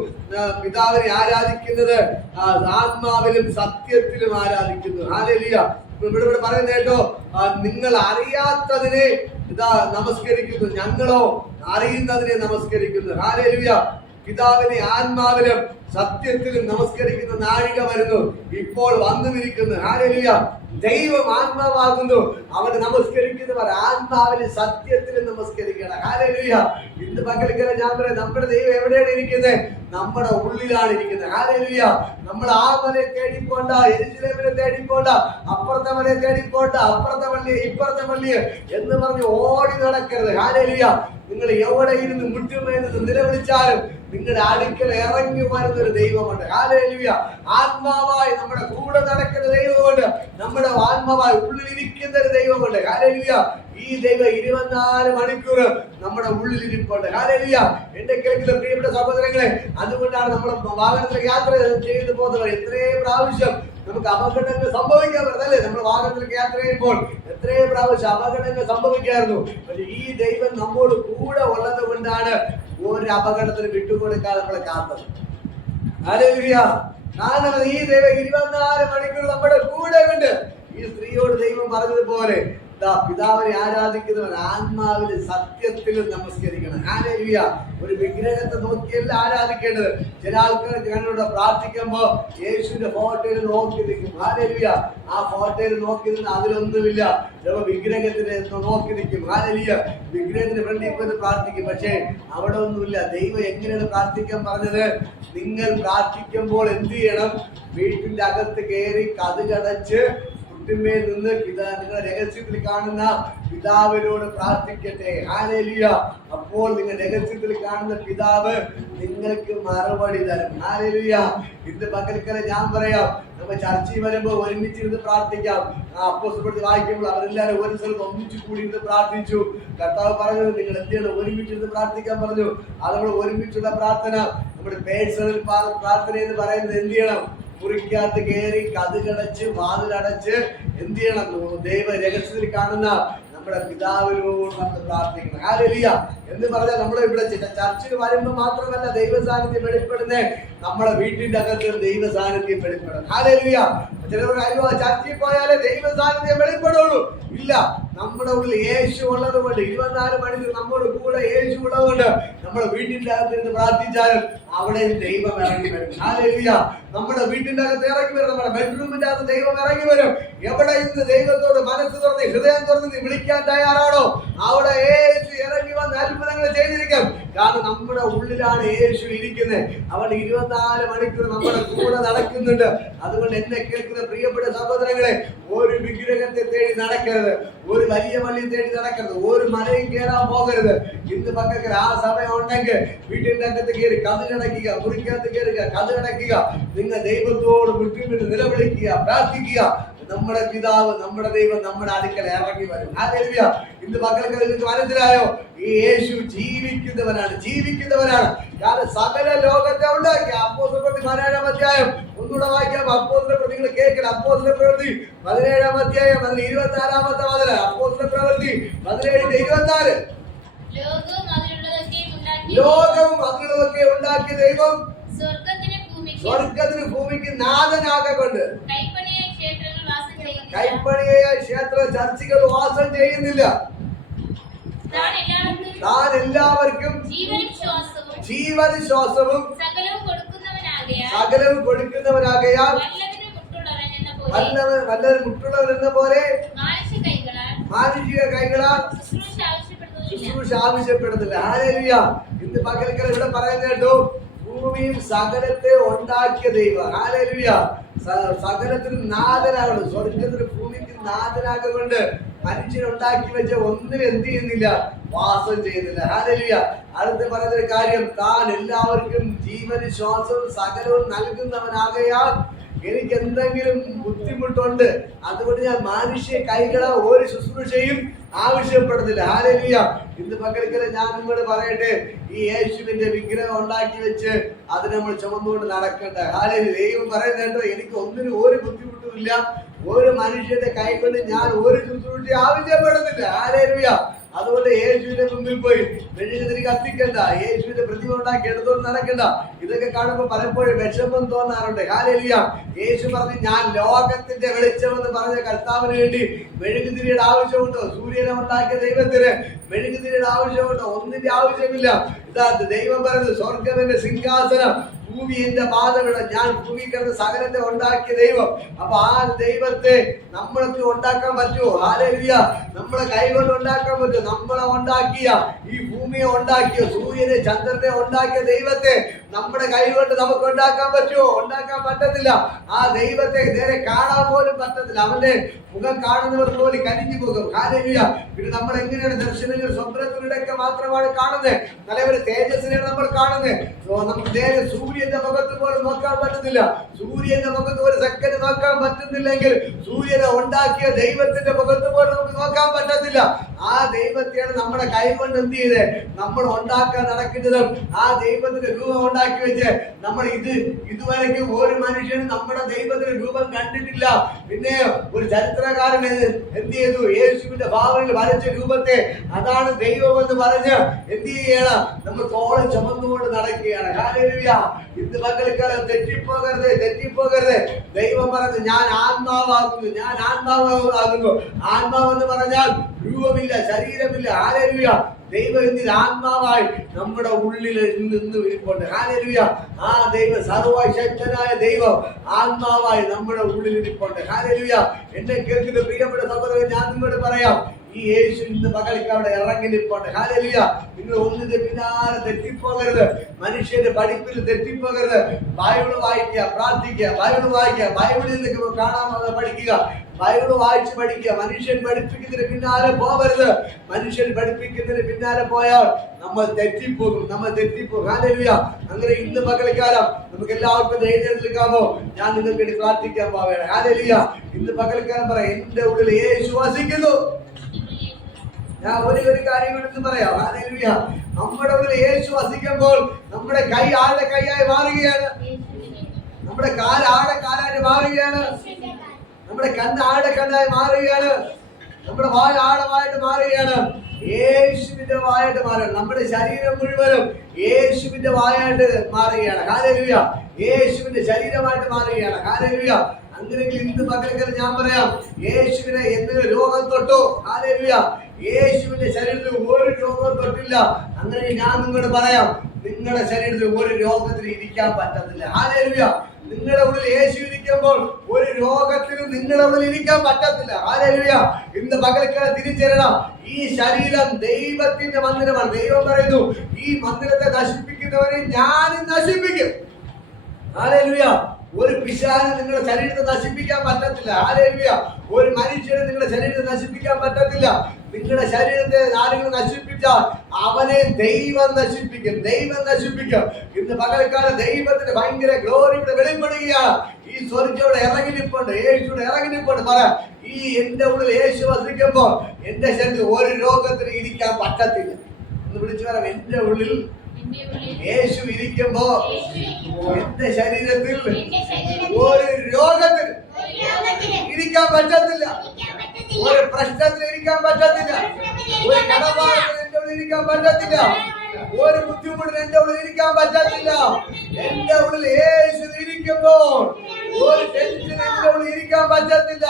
പിതാവിനെ ആരാധിക്കുന്നത് ആത്മാവിലും സത്യത്തിലും ആരാധിക്കുന്നു. ഹല്ലേലൂയ. ഇവിടെ പറയുന്നത് കേട്ടോ, നിങ്ങൾ അറിയാത്തതിനെ ഇതാ നമസ്കരിക്കുന്നു, ഞങ്ങളോ അറിയുന്നതിനെ നമസ്കരിക്കുന്നു. ഹല്ലേലൂയ. പിതാവിനെ ആത്മാവിലും സത്യത്തിലും നമസ്കരിക്കുന്ന നാഴിക വരുന്നു, ഇപ്പോൾ വന്നുമിരിക്കുന്നു. ഹല്ലേലൂയ. ദൈവം ആത്മാവാകുന്നു. അവന് നമസ്കരിക്കുന്നവർ ആത്മാവിന് സത്യത്തിലും നമസ്കരിക്കണം. ഹല്ലേലൂയ. ഇന്ന് പകൽക്കാലം ഞാൻ പറയാം, നമ്മുടെ ദൈവം എവിടെയാണ് ഇരിക്കുന്നത്? നമ്മുടെ ഉള്ളിലാണ് ഇരിക്കുന്നത്. ഹല്ലേലൂയ. നമ്മൾ ആ മലയെ തേടിപ്പോണ്ട, യെരൂശലേമിനെ തേടിപ്പോണ്ട, അപ്പുറത്തെ മലയെ തേടിപ്പോണ്ട, അപ്പുറത്തെ പള്ളി ഇപ്പുറത്തെ പള്ളി എന്ന് പറഞ്ഞ് ഓടി നടക്കരുത്. ഹല്ലേലൂയ. നിങ്ങൾ എവിടെ ഇരുന്ന് മുറ്റുമേന്ന് നിലവിളിച്ചാലും നിങ്ങളുടെ അടുക്കൽ ഇറങ്ങി വരുന്ന ഒരു ദൈവമുണ്ട്. ഹല്ലേലൂയ. ആത്മാവായി നമ്മുടെ കൂടെ നടക്കുന്ന ദൈവമുണ്ട്. നമ്മുടെ ആത്മാവായി ഉള്ളിലിരിക്കുന്ന ഒരു ദൈവമുണ്ട്. ഹല്ലേലൂയ. ഈ ദൈവം 24 മണിക്കൂർ നമ്മുടെ ഉള്ളിലിരിപ്പുണ്ട്. ഹല്ലേലൂയ. എന്റെ കേൾക്കുന്ന പ്രിയപ്പെട്ട സഹോദരങ്ങളെ, അതുകൊണ്ടാണ് നമ്മൾ വാഹനത്തിൽ യാത്ര ചെയ്തു പോകുന്നത്. എത്രയും പ്രാവശ്യം നമുക്ക് അപകടങ്ങൾ സംഭവിക്കാൻ പറ്റല്ലേ? നമ്മൾ വാഹനത്തിൽ യാത്ര ചെയ്യുമ്പോൾ എത്രയും പ്രാവശ്യം അപകടങ്ങൾ സംഭവിക്കായിരുന്നു. പക്ഷെ ഈ ദൈവം നമ്മോട് കൂടെ ഉള്ളത് കൊണ്ടാണ് ഒരു അപകടത്തിന് വിട്ടുകൊടുക്കാതെ നമ്മളെ കാത്തത്. ഹല്ലേലൂയ. കാരണം ഈ ദൈവം 24 മണിക്കൂർ നമ്മുടെ കൂടെ ഉണ്ട്. ഈ സ്ത്രീയോട് ദൈവം പറഞ്ഞതുപോലെ പിതാവിനെ ആരാധിക്കുന്നവർ ആത്മാവിലും സത്യത്തിലും നമസ്കരിക്കണം. ഹല്ലേലൂയ. ഒരു വിഗ്രഹത്തെ നോക്കിയല്ല ആരാധിക്കേണ്ടത്. ചില ആൾക്കാർക്ക് ഞങ്ങളോട് പ്രാർത്ഥിക്കുമ്പോ യേശുവിന്റെ ഫോട്ടോയിൽ നോക്കി നിൽക്കും. ഹല്ലേലൂയ. ആ ഫോട്ടോയിൽ നോക്കി നിന്ന് അതിലൊന്നുമില്ല. വിഗ്രഹത്തിന് നോക്കി നിൽക്കും. ഹല്ലേലൂയ. വിഗ്രഹത്തിന് ഫ്രണ്ടിൽ പോയി പ്രാർത്ഥിക്കും. പക്ഷേ അവിടെ ഒന്നുമില്ല. ദൈവം എങ്ങനെയാണ് പ്രാർത്ഥിക്കാൻ പറഞ്ഞത്? നിങ്ങൾ പ്രാർത്ഥിക്കുമ്പോൾ എന്ത് ചെയ്യണം? വീട്ടിന്റെ അകത്ത് കയറി കതകടച്ച് ിന്മേൽ നിന്ന് നിങ്ങളുടെ രഹസ്യത്തിൽ കാണുന്ന പിതാവിനോട് പ്രാർത്ഥിക്കട്ടെ. ഹല്ലേലൂയ. അപ്പോൾ നിങ്ങൾ രഹസ്യത്തിൽ കാണുന്ന പിതാവ് നിങ്ങൾക്ക് മറുപടി തരും. ഹല്ലേലൂയ. ഇന്ന് പകൽക്കാലം ഞാൻ പറയാം, നമ്മൾ ചർച്ചയിൽ വരുമ്പോൾ ഒരുമിച്ചിരുന്ന് പ്രാർത്ഥിക്കാം. അപ്പോസ്തലപ്രവൃത്തി വായിക്കുമ്പോൾ അവരെല്ലാവരും ഒരു സ്ഥലത്ത് ഒന്നിച്ചു കൂടി ഇരുന്ന് പ്രാർത്ഥിച്ചു. കർത്താവ് പറഞ്ഞത് നിങ്ങൾ എന്താണ് ഒരുമിച്ചിരുന്ന് പ്രാർത്ഥിക്കാൻ പറഞ്ഞു. അത് നമ്മൾ ഒരുമിച്ചുള്ള പ്രാർത്ഥന, നമ്മുടെ പേഴ്സണൽ പ്രാർത്ഥന എന്ന് പറയുന്നത് എന്ത് ചെയ്യണം? മുറിക്കകത്ത് കയറി കതകടച്ച് വാതിലടച്ച് എന്ത് ചെയ്യണം? ദൈവ രഹസ്യത്തിൽ കാണുന്ന നമ്മുടെ പിതാവിനോട് നമ്മൾ പ്രാർത്ഥിക്കണം. ഹല്ലേലൂയ. എന്ന് പറഞ്ഞാൽ നമ്മൾ ഇവിടെ ചർച്ചിൽ വരുമ്പോൾ മാത്രമല്ല ദൈവ സാന്നിധ്യം വെളിപ്പെടുന്നത്, നമ്മുടെ വീട്ടിന്റെ അകത്ത് ദൈവ സാന്നിധ്യം വെളിപ്പെടണം. ഹല്ലേലൂയ. ചിലവർ ചർച്ചയിൽ പോയാലേ ദൈവ സാന്നിധ്യം വെളിപ്പെടുള്ളൂ. ഇല്ല, നമ്മുടെ ഉള്ളിൽ യേശു ഉള്ളത് കൊണ്ട് 24 മണിക്കൂർ നമ്മുടെ കൂടെ യേശു ഉള്ളതുകൊണ്ട് നമ്മുടെ വീട്ടിന്റെ അകത്തിരുന്ന് പ്രാർത്ഥിച്ചാലും അവിടെ ദൈവം ഇറങ്ങി വരും. ഹല്ലേലൂയ. നമ്മുടെ വീട്ടിന്റെ അകത്ത് ഇറങ്ങി വരും. നമ്മുടെ ബെഡ്റൂമിന്റെ അകത്ത് ദൈവം ഇറങ്ങി വരും. എവിടെ ഇന്ന് ദൈവത്തോട് മനസ്സ് തുറന്ന് ഹൃദയം തുറന്ന് വിളിക്കാൻ തയ്യാറാണോ അവിടെ യേശു ഇറങ്ങി വന്ന് അത്ഭുതങ്ങൾ ചെയ്തിരിക്കും. കാരണം നമ്മുടെ ഉള്ളിലാണ് യേശു ഇരിക്കുന്നത്. അവൻ 24 മണിക്കൂർ നമ്മുടെ കൂടെ നടക്കുന്നുണ്ട്. അതുകൊണ്ട് എന്നെ കേൾക്കുന്ന പ്രിയപ്പെട്ട സഹോദരങ്ങളെ, ഒരു വിഗ്രഹത്തെ തേടി നടക്കരുത്, ഒരു വലിയ പള്ളി തേടി നടക്കരുത്, ഒരു മലയും കയറാൻ പോകരുത്. ഇന്ന് പക്കൽ ആ സമയം ഉണ്ടെങ്കിൽ വീട്ടിന്റെ അകത്ത് കയറി കഥകടക്കുക, മുറിക്കകത്ത് കയറുക, കഥകടക്കുക. നിങ്ങൾ ദൈവത്തോട് വിട്ടുവിട്ട് നിലവിളിക്കുക, പ്രാർത്ഥിക്കുക. നമ്മുടെ പിതാവ്, നമ്മുടെ ദൈവം നമ്മുടെ അടുക്കൽ ഇറങ്ങി വരും. ഹല്ലേലൂയ. ഇന്ന് പക്കൽ നിങ്ങൾക്ക് മനസ്സിലായോ? ഈ യേശു ജീവിക്കുന്നവനാണ്, ജീവിക്കുന്നവനാണ്. കാരണം സകല ലോകത്തെ ഉണ്ടാക്കി. അപ്പോസ്തലപ്രവൃത്തി 17-ാം അധ്യായം ഒന്നുകൂടെ വായിക്കാം. അപ്പോസ്തലപ്രവൃത്തി നിങ്ങൾ കേൾക്കണം. അപ്പോസ്തലപ്രവൃത്തി 17-ാം അധ്യായം അതിൽ 26-ാമത്തെ വചനം. അപ്പോസ്തലപ്രവൃത്തി 17:24. ലോകവും അതിലുള്ളതൊക്കെ ഉണ്ടാക്കിയ ദൈവം സ്വർഗത്തിന് ഭൂമിക്ക് നാഥനാകൊണ്ട് കൈപ്പണിയായ ക്ഷേത്ര ചർച്ചകൾ വാസം ചെയ്യുന്നില്ല. താൻ എല്ലാവർക്കും ജീവനും ശ്വാസവും സകലവും കൊടുക്കുന്നവനാകയാൽ വല്ലവരും മുട്ടുള്ളവൻ എന്ന പോലെ മാനുഷിക കൈകളാൽ ശുശ്രൂഷ ആവശ്യപ്പെടുന്നില്ല. ഹല്ലേലൂയ. ഇന്ന് പകൽക്കൽ ഇവിടെ പറയുന്നത് കേട്ടോ, ഭൂമിയും സകലത്തെ ഉണ്ടാക്കിയ ദൈവം. ഹല്ലേലൂയ. സകലത്തിന് നാഥനാകണം. സ്വർഗത്തിന് ഭൂമിക്ക് നാഥനാകൊണ്ട് മനുഷ്യൻ ഉണ്ടാക്കി വെച്ച ഒന്നിനും എന്ത് ചെയ്യുന്നില്ല, വാസം ചെയ്യുന്നില്ല. ഹല്ലേലൂയ. അടുത്ത് പറയുന്നൊരു കാര്യം, താൻ എല്ലാവർക്കും ജീവനും ശ്വാസവും സകലവും നൽകുന്നവനാകയാൽ എനിക്ക് എന്തെങ്കിലും ബുദ്ധിമുട്ടുണ്ട്, അതുകൊണ്ട് ഞാൻ മനുഷ്യ കൈകളെ ഒരു ശുശ്രൂഷയും ആവശ്യപ്പെടുന്നില്ല. ഹല്ലേലൂയ. ഇന്ന് പകൽക്കല് ഞാൻ നിങ്ങളോട് പറയട്ടെ, ഈ യേശുവിന്റെ വിഗ്രഹം ഉണ്ടാക്കി വെച്ച് അത് നമ്മൾ ചുമന്നുകൊണ്ട് നടക്കണ്ട. ഹല്ലേലൂയ. ദൈവം പറയുന്നുണ്ടോ, എനിക്ക് ഒന്നിനും ഒരു ബുദ്ധിമുട്ടുമില്ല, ഒരു മനുഷ്യന്റെ കൈ കൊണ്ട് ഞാൻ ഒരു ശുശ്രൂഷ ആവശ്യപ്പെടുന്നില്ല. ഹല്ലേലൂയ. അതുകൊണ്ട് യേശുവിന്റെ മുമ്പിൽ പോയി മെഴുകുതിരി കത്തിക്കണ്ട, യേശുവിന്റെ പ്രതിമ ഉണ്ടാക്കി എടുത്തോണ്ട് നടക്കണ്ട. ഇതൊക്കെ കാണുമ്പോൾ പലപ്പോഴും വിഷമം തോന്നാറുണ്ട്. ഹല്ലേലൂയ. യേശു പറഞ്ഞു, ഞാൻ ലോകത്തിന്റെ വെളിച്ചമെന്ന് പറഞ്ഞ കർത്താവിന് വേണ്ടി മെഴുകുതിരിയുടെ ആവശ്യമുണ്ടോ? സൂര്യനെ ഉണ്ടാക്കിയ ദൈവത്തിന് മെഴുകുതിരിയുടെ ആവശ്യമുണ്ടോ? ഒന്നിന്റെ ആവശ്യമില്ല. ഇതാ ദൈവം പറയുന്നത്, സ്വർഗ്ഗം എന്റെ സിംഹാസനം, ഭൂമി എന്റെ പാദപീഠം. ഞാൻ ഭൂമി കിടന്ന് സകലത്തെ ഉണ്ടാക്കിയ ദൈവം. അപ്പൊ ആ ദൈവത്തെ നമ്മൾക്ക് ഉണ്ടാക്കാൻ പറ്റുമോ? ഹല്ലേലൂയ. നമ്മളെ കൈകൊണ്ട് ഉണ്ടാക്കാൻ പറ്റുമോ? നമ്മളെ ഉണ്ടാക്കിയ, ഈ ഭൂമിയെ ഉണ്ടാക്കിയ, സൂര്യനെ ചന്ദ്രനെ ഉണ്ടാക്കിയ ദൈവത്തെ നമ്മുടെ കൈകൊണ്ട് നമുക്ക് ഉണ്ടാക്കാൻ പറ്റുമോ? ഉണ്ടാക്കാൻ പറ്റത്തില്ല. ആ ദൈവത്തെ നേരെ കാണാൻ പോലും പറ്റത്തില്ല. അവന്റെ മുഖം കാണുന്നവർ പോലും കരിഞ്ഞു പോകും. ഹല്ലേലൂയ. പിന്നെ നമ്മൾ എങ്ങനെയാണ് ദർശനങ്ങൾ സ്വപ്നത്തിലൂടെയൊക്കെ മാത്രമാണ് കാണുന്നത്. നല്ലൊരു തേജസ്സിനെയാണ് നമ്മൾ കാണുന്നത്. നമുക്ക് നേരെ സൂര്യന്റെ മുഖത്ത് പോലും നോക്കാൻ പറ്റുന്നില്ല. സൂര്യന്റെ മുഖത്ത് ഒരു സെക്കൻഡ് നോക്കാൻ പറ്റുന്നില്ലെങ്കിൽ സൂര്യനെ ഉണ്ടാക്കിയ ദൈവത്തിന്റെ മുഖത്ത് പോലും നമുക്ക് നോക്കാൻ പറ്റത്തില്ല. ആ ദൈവത്തെയാണ് നമ്മുടെ കൈ കൊണ്ട് എന്ത് ചെയ്ത് നമ്മൾ ഉണ്ടാക്കാൻ നടക്കുന്നതും. ആ ദൈവത്തിന്റെ രൂപം ഉണ്ടാക്കി വെച്ച് നമ്മൾ ഇതുവരെയ്ക്കും ഒരു മനുഷ്യനും നമ്മുടെ ദൈവത്തിന്റെ രൂപം കണ്ടിട്ടില്ല. പിന്നെ ഒരു ചരിത്രകാരൻ എന്ത് ചെയ്തു? യേശുവിന്റെ ഭാവനയിൽ വരച്ച രൂപത്തെ അതാണ് ദൈവം എന്ന് പറഞ്ഞ് എന്ത് ചെയ്യണം? നമ്മൾ തോളം ചുമന്നുകൊണ്ട് നടക്കുകയാണ്. ഹല്ലേലൂയ. ഇന്ന് മക്കൾക്കാലം തെറ്റിപ്പോകരുത്, തെറ്റിപ്പോകരുത്. ദൈവം പറഞ്ഞു, ഞാൻ ആത്മാവാകുന്നു, ഞാൻ ആത്മാവാകുന്നു. ആത്മാവെന്ന് പറഞ്ഞാൽ രൂപമില്ല, ശരീരമില്ല. ഹല്ലേലൂയ. ദൈവം എന്തിന് ആത്മാവായി നമ്മുടെ ഉള്ളിൽ നിന്ന് ഇരിപ്പുണ്ട്. ഹല്ലേലൂയ. ആ ദൈവം, സർവശക്തനായ ദൈവം ആത്മാവായി നമ്മുടെ ഉള്ളിൽ ഇരിപ്പുണ്ട്. ഹല്ലേലൂയ. എന്നെ കേൾക്കുന്ന പ്രിയപ്പെട്ട സഹോദരൻ, ഞാൻ നിങ്ങളോട് പറയാം, ഈ യേശു ഇന്ന് പകൽക്ക് അവിടെ ഇറങ്ങി നിൽപ്പുണ്ട്. ഹല്ലേലൂയ. നിങ്ങൾ ഒന്നിന്റെ പിന്നാലെ തെറ്റിപ്പോകരുത്, മനുഷ്യന്റെ പഠിപ്പിൽ തെറ്റിപ്പോകരുത്. ബൈബിൾ വായിക്കുക, പ്രാർത്ഥിക്കുക, ബൈബിൾ വായിക്കുക, ബൈബിളിൽ നിന്ന് കാണാൻ പഠിക്കുക, ബൈബിൾ വായിച്ച് പഠിക്കുക. മനുഷ്യൻ പഠിപ്പിക്കുന്നതിന് പിന്നാലെ പോകരുത്. മനുഷ്യൻ പഠിപ്പിക്കുന്നതിന് പിന്നാലെ പോയാൽ നമ്മൾ തെറ്റിപ്പോകും, നമ്മൾ തെറ്റിപ്പോകും. ഹല്ലേലൂയ. അങ്ങനെ ഇന്ന് പകൽക്കാലം നമുക്ക് എല്ലാവർക്കും എഴുന്നേൽക്കാമോ? ഞാൻ നിങ്ങൾക്ക് വേണ്ടി പ്രാർത്ഥിക്കാൻ പോവുകയാണ്. ഹല്ലേലൂയ. ഇന്ന് പകൽക്കാലം പറയാം, എന്റെ ഉള്ളിൽ യേശു വസിക്കുന്നു. ഞാൻ ഒരു കാര്യം എടുത്ത് പറയാം. ഹല്ലേലൂയ. നമ്മുടെ ഉള്ളിൽ യേശു വസിക്കുമ്പോൾ നമ്മുടെ കൈ ആളുടെ കൈയായി മാറുകയാണ്, നമ്മുടെ കാൽ ആളുടെ കാലായിട്ട് മാറുകയാണ്, നമ്മുടെ കണ്ണ് ആളുടെ കണ്ണായി മാറുകയാണ്, നമ്മുടെ വായ ആഴമായിട്ട് മാറുകയാണ്, യേശുവിന്റെ വായായിട്ട് മാറുകയാണ്. നമ്മുടെ ശരീരം മുഴുവനും യേശുവിന്റെ വായായിട്ട് മാറുകയാണ്. ഹല്ലേലൂയ. യേശുവിന്റെ ശരീരമായിട്ട് മാറുകയാണ്. ഹല്ലേലൂയ. അങ്ങനെയെങ്കിൽ ഇന്ന് പകൽക്കൽ ഞാൻ പറയാം, യേശുവിനെ എന്തെങ്കിലും രോഗം തൊട്ടോ? ഹല്ലേലൂയ. യേശുവിന്റെ ശരീരത്തിൽ ഒരു രോഗം തൊട്ടില്ല. അങ്ങനെ ഞാൻ നിങ്ങളോട് പറയാം, നിങ്ങളുടെ ശരീരത്തിൽ ഒരു രോഗത്തിന് ഇരിക്കാൻ പറ്റത്തില്ല. ഹല്ലേലൂയ. നിങ്ങളുടെ ഉള്ളിൽ യേശു ഇരിക്കുമ്പോൾ ഒരു രോഗത്തിനും നിങ്ങളുടെ ഉള്ളിൽ ഇരിക്കാൻ പറ്റത്തില്ല. ഹല്ലേലൂയ. ഇന്ന് പകൽക്കാലം തിരിച്ചറിയണം, ഈ ശരീരം ദൈവത്തിന്റെ മന്ദിരമാണ്. ദൈവം പറയുന്നു, ഈ മന്ദിരത്തെ നശിപ്പിക്കുന്നവരെ ഞാനും നശിപ്പിക്കും. ഹല്ലേലൂയ. ഒരു പിശാചിനെ നിങ്ങളുടെ ശരീരത്തെ നശിപ്പിക്കാൻ പറ്റത്തില്ല. ഹല്ലേലൂയ. ഒരു മനുഷ്യനെ നിങ്ങളുടെ ശരീരത്തെ നശിപ്പിക്കാൻ പറ്റത്തില്ല. നിങ്ങളുടെ ശരീരത്തെ ആരെങ്കിലും നശിപ്പിച്ചാൽ അവനെ ദൈവം നശിപ്പിക്കും. ദൈവം നശിപ്പിക്കും. ഇന്ന് പകൽക്കാലം ദൈവത്തിന് ഭയങ്കര ഗ്ലോറി ഇവിടെ വെളിപ്പെടുകയാണ്. ഈ സ്വർഗ്ഗം ഇറങ്ങിനിപ്പുണ്ട്. യേശുവിടെ ഇറങ്ങിനിപ്പുണ്ട്. പറ, ഈ എന്റെ ഉള്ളിൽ യേശു വസിക്കുമ്പോൾ എന്റെ ശരീരത്തിൽ ഒരു രോഗത്തിന് ഇരിക്കാൻ പറ്റത്തില്ല. ഒന്ന് വിളിച്ചു പറയാം, എന്റെ ഉള്ളിൽ യേശു ഇരിക്കുമ്പോ എന്റെ ശരീരത്തിൽ ഒരു രോഗത്തിന് ഇരിക്കാൻ പറ്റത്തില്ല. ഒരു പ്രശ്നത്തിന് ഇരിക്കാൻ പറ്റത്തില്ല. ഒരു കടബാധത്തിന് എന്റെ ഉള്ളിൽ ഇരിക്കാൻ പറ്റത്തില്ല. ഒരു ബുദ്ധിമുട്ടിന് എന്റെ ഉള്ളിൽ ഇരിക്കാൻ പറ്റത്തില്ല. എന്റെ ഉള്ളിൽ യേശു ഇരിക്കുമ്പോൾ ഒരു ടെൻഷൻ എന്റെ ഉള്ളിൽ ഇരിക്കാൻ പറ്റത്തില്ല.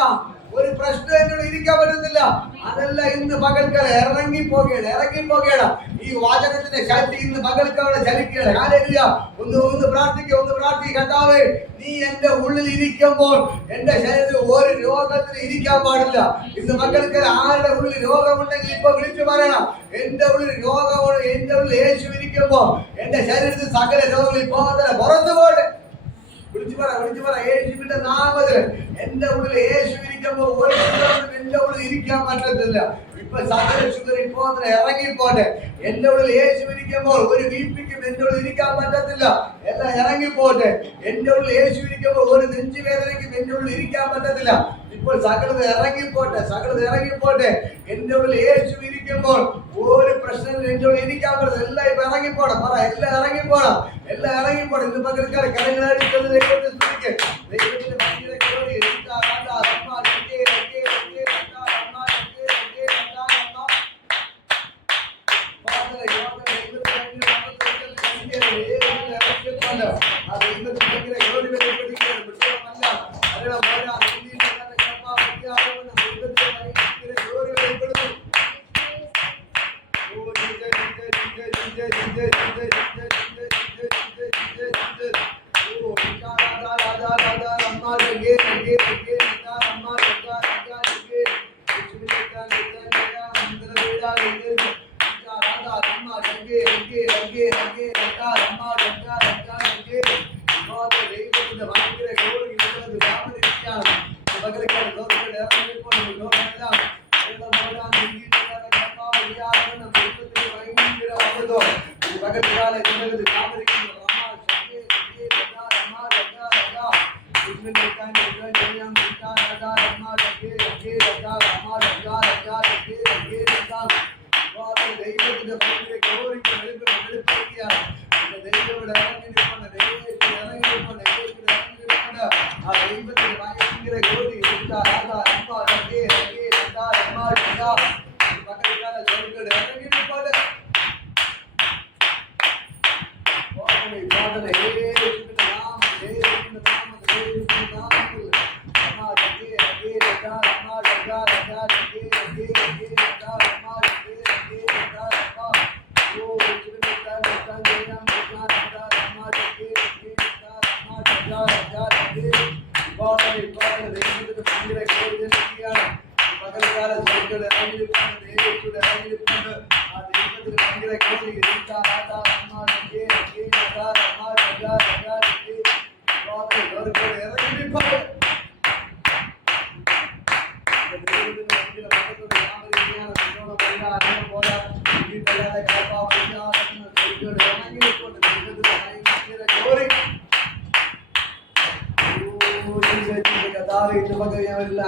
ഒരു പ്രശ്നം എന്നോട് ഇരിക്കാൻ പറ്റുന്നില്ല. അതല്ല ഇന്ന് പകൽക്കാലം ഇറങ്ങിപ്പോകണം. ഈ വാചകത്തിന്റെ ശക്തി ഇന്ന് പകൽക്കാലം ചലിക്കുകയാണ്. ഹല്ലേലൂയ. ഒന്ന് പ്രാർത്ഥിക്കുക. കർത്താവേ, നീ എന്റെ ഉള്ളിൽ ഇരിക്കുമ്പോൾ എന്റെ ശരീരത്തിൽ ഒരു രോഗത്തിന് ഇരിക്കാൻ പാടില്ല. ഇന്ന് പകൽക്കാലം ആരുടെ ഉള്ളിൽ രോഗമുണ്ടെങ്കിൽ ഇപ്പൊ വിളിച്ചു പറയണം, എന്റെ ഉള്ളിൽ രോഗമുണ്ട്. എന്റെ ഉള്ളിൽ യേശു ഇരിക്കുമ്പോ എന്റെ ശരീരത്തിൽ സകല രോഗങ്ങളിൽ പോകത്തില്ല, പുറത്തു പോട്ടെ. വിളിച്ചു പറ യേശുവിന്റെ നാമത്തിൽ എന്റെ ഉള്ളിൽ യേശു ഇരിക്കുമ്പോൾ ഒരു എന്റെ ഉള്ളിൽ ഇരിക്കാൻ പറ്റത്തില്ല. ഇപ്പൊ സകല ഷുഗർ ഇപ്പോ ഇറങ്ങിപ്പോട്ടെ. എന്റെ ഉള്ളിൽ യേശു ഇരിക്കുമ്പോൾ ഒരു ബിപിക്കും എന്റെ ഉള്ളിൽ ഇരിക്കാൻ പറ്റത്തില്ല. എല്ലാം ഇറങ്ങിപ്പോട്ടെ. എന്റെ ഉള്ളിൽ യേശു ഇരിക്കുമ്പോൾ ഒരു നെഞ്ചുവേദനയ്ക്കും എന്റെ ഉള്ളിൽ ഇരിക്കാൻ പറ്റത്തില്ല. ഇപ്പോൾ സകലത് ഇറങ്ങിപ്പോട്ടെ. എന്റെ ഉള്ളിൽ യേശു ഇരിക്കുമ്പോൾ ഒരു പ്രശ്നത്തിൽ എന്റെ ഉള്ളിൽ ഇരിക്കാൻ പറ്റത്തില്ല. എല്ലാം ഇപ്പൊ ഇറങ്ങിപ്പോണം. പറ, എല്ലാം ഇറങ്ങിപ്പോണം. ഇന്ന് പകൽക്കാലം കരങ്ങളാടി ദൈവത്തെ സ്തുതിക്ക്. ദൈവത്തിന്റെ ഭയങ്കര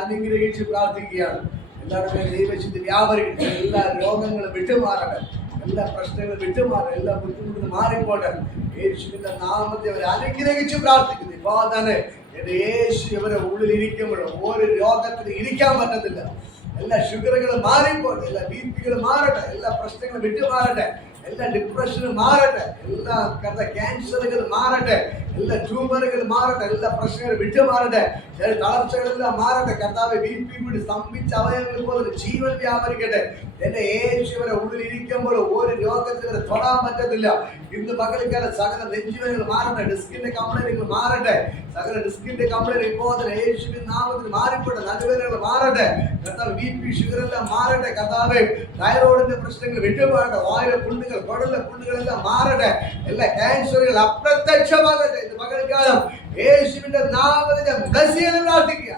അനുഗ്രഹിച്ച് പ്രാർത്ഥിക്കുകയാണ്. എല്ലാവരും ദൈവത്തിന്റെ വ്യാപരികൾ എല്ലാ രോഗങ്ങളും വിട്ടുമാറട്ടെ. എല്ലാ പ്രശ്നങ്ങളും വിട്ടുമാറട്ടെ. എല്ലാ ബുദ്ധിമുട്ടും മാറിപ്പോട്ടെ. യേശുവിന്റെ നാമത്തെ അവർ അനുഗ്രഹിച്ച് പ്രാർത്ഥിക്കുന്നു. ഇപ്പൊ തന്നെ എന്റെ യേശു ഇവരെ ഉള്ളിലിരിക്കുമ്പോഴും ഒരു രോഗത്തിന് ഇരിക്കാൻ പറ്റത്തില്ല. എല്ലാ ഷുഗറുകളും മാറിപ്പോട്ടെ. എല്ലാ ബിപികളും മാറട്ടെ. എല്ലാ പ്രശ്നങ്ങളും വിട്ടുമാറട്ടെ. എല്ലാ ഡിപ്രഷനും മാറട്ടെ. എല്ലാ ക്യാൻസറുകൾ മാറട്ടെ. എല്ലാ ട്യൂമറുകൾ മാറട്ടെ, എല്ലാ പ്രശ്നങ്ങളും വിട്ടു മാറട്ടെ, തളർച്ചകളെല്ലാം മാറട്ടെ. കർത്താവെ BP കൂടി സ്തംഭിച്ച അവയവങ്ങൾ പോലെ ജീവൻ വ്യാപരിക്കട്ടെ. എന്റെ യേശുവിനെ ഉള്ളിൽ ഇരിക്കുമ്പോൾ ഒരു രോഗത്തിന് വരെ തൊടാൻ പറ്റത്തില്ല. ഇന്ന് പകൽക്കാലം സകല നെഞ്ചുവേദനകൾ മാറട്ടെ, ഡിസ്കിന്റെ കംപ്ലൈന്റുകൾ മാറട്ടെ, സകല ഡിസ്കിന്റെ കംപ്ലൈന്റ് ഇപ്പോൾ യേശുവിൻ നാമത്തിൽ മാറിപ്പോട്ടെ. നടുവേദനകൾ മാറട്ടെ കർത്താവ്, BP ഷുഗർ എല്ലാം മാറട്ടെ കർത്താവെ, തൈറോയിഡിന്റെ പ്രശ്നങ്ങൾ വിട്ടുമാറട്ടെ, വായിലെ പുണ്ണുകൾ കുടലിലെ പുണ്ണുകളെല്ലാം മാറട്ടെ, എല്ലാ ക്യാൻസറുകൾ അപ്രത്യക്ഷമാകട്ടെ. ഇന്ന് പകൽക്കാലം യേശുവിന്റെ നാമത്തിൽ ബ്ലസ് ചെയ്ത് പ്രാർത്ഥിക്കുക.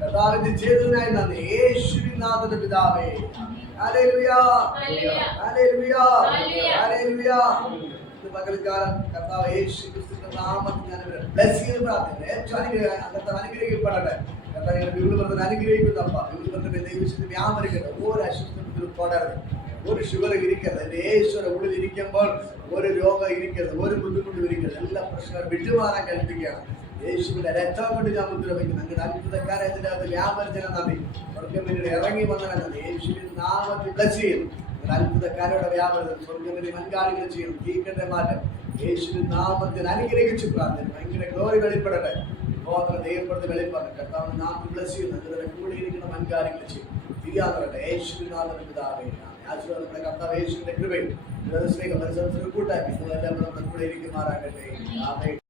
കർത്താവിന്റെ ചെയ്തതിനായി നന്ദി, യേശുവിൻ നാമത്തിൽ പിതാവേ. Hallelujah, hallelujah, hallelujah. ഇന്ന് പകൽക്കാലം കർത്താവ് യേശു ക്രിസ്തുവിന്റെ നാമത്തിൽ ഞാൻ ഇവരെ ബ്ലസ് ചെയ്ത് പ്രാർത്ഥിക്കുന്നു. ഏറ്റവും അനുഗ്രഹിക്കപ്പെടട്ടെ കർത്താവ്. അനുഗ്രഹിക്കുന്നപ്പ വിവൃതന്റെ ദൈവത്തിന്റെ വ്യാപരിക്കട്ടെ. ഒരു അശുദ്ധത്തിലും തുടരുത്, ഒരു ഷുഗർ ഇരിക്കരുത്. എന്റെ യേശുവിന്റെ ഉള്ളിൽ ഇരിക്കുമ്പോൾ ഒരു രോഗം ഇരിക്കരുത്, ഒരു ബുദ്ധിമുട്ടും ഇരിക്കരുത്. എല്ലാ പ്രശ്നങ്ങളും വിട്ടുമാറാൻ കൽപ്പിക്കുകയാണ്. യേശുവിന്റെ രക്തം കൊണ്ട് ഞാൻ മുദ്ര വയ്ക്കുന്നു. നിങ്ങളുടെ അത്ഭുതക്കാരെ അതിന്റെ അകത്ത് വ്യാപരിച്ചന നന്ദി, സ്വർഗ്ഗം പിന്നീട് ഇറങ്ങി വന്നവൻ നന്ദി. യേശുവിൻ നാമത്തിൽ ബ്ലസ് ചെയ്യുന്നു. നിങ്ങളുടെ അത്ഭുതക്കാരുടെ വ്യാപനം സ്വർഗ്ഗം പിന്നീട് വൻകാര്യങ്ങൾ ചെയ്യുന്നു. തീക്കട്ടെ മാറ്റം യേശുവിൻ നാമത്തിൽ അനുഗ്രഹിച്ചു പ്രാർത്ഥന. ഭയങ്കര ഗ്ലോറി വെളിപ്പെടട്ടെ. ദൈവപ്പെടുത്തി വെളിപ്പാട് കർത്താവിന്റെ നാമത്തിൽ ബ്ലസ് ചെയ്യുന്നു. നിങ്ങളുടെ കൂടിയിരിക്കുന്ന വൻകാര്യങ്ങൾ ചെയ്യും. തിരിയാതെ യേശുവിൻ നാമത്തിൽ പിതാവേ. നമ്മുടെ കർത്താവ് യേശുവിന്റെ കൃപയും സ്നേഹം പരിസരത്തിന് കൂട്ടാക്കി നിങ്ങളെല്ലാം നമ്മുടെ കൂടെ ഇരിക്കുമാറാകട്ടെ.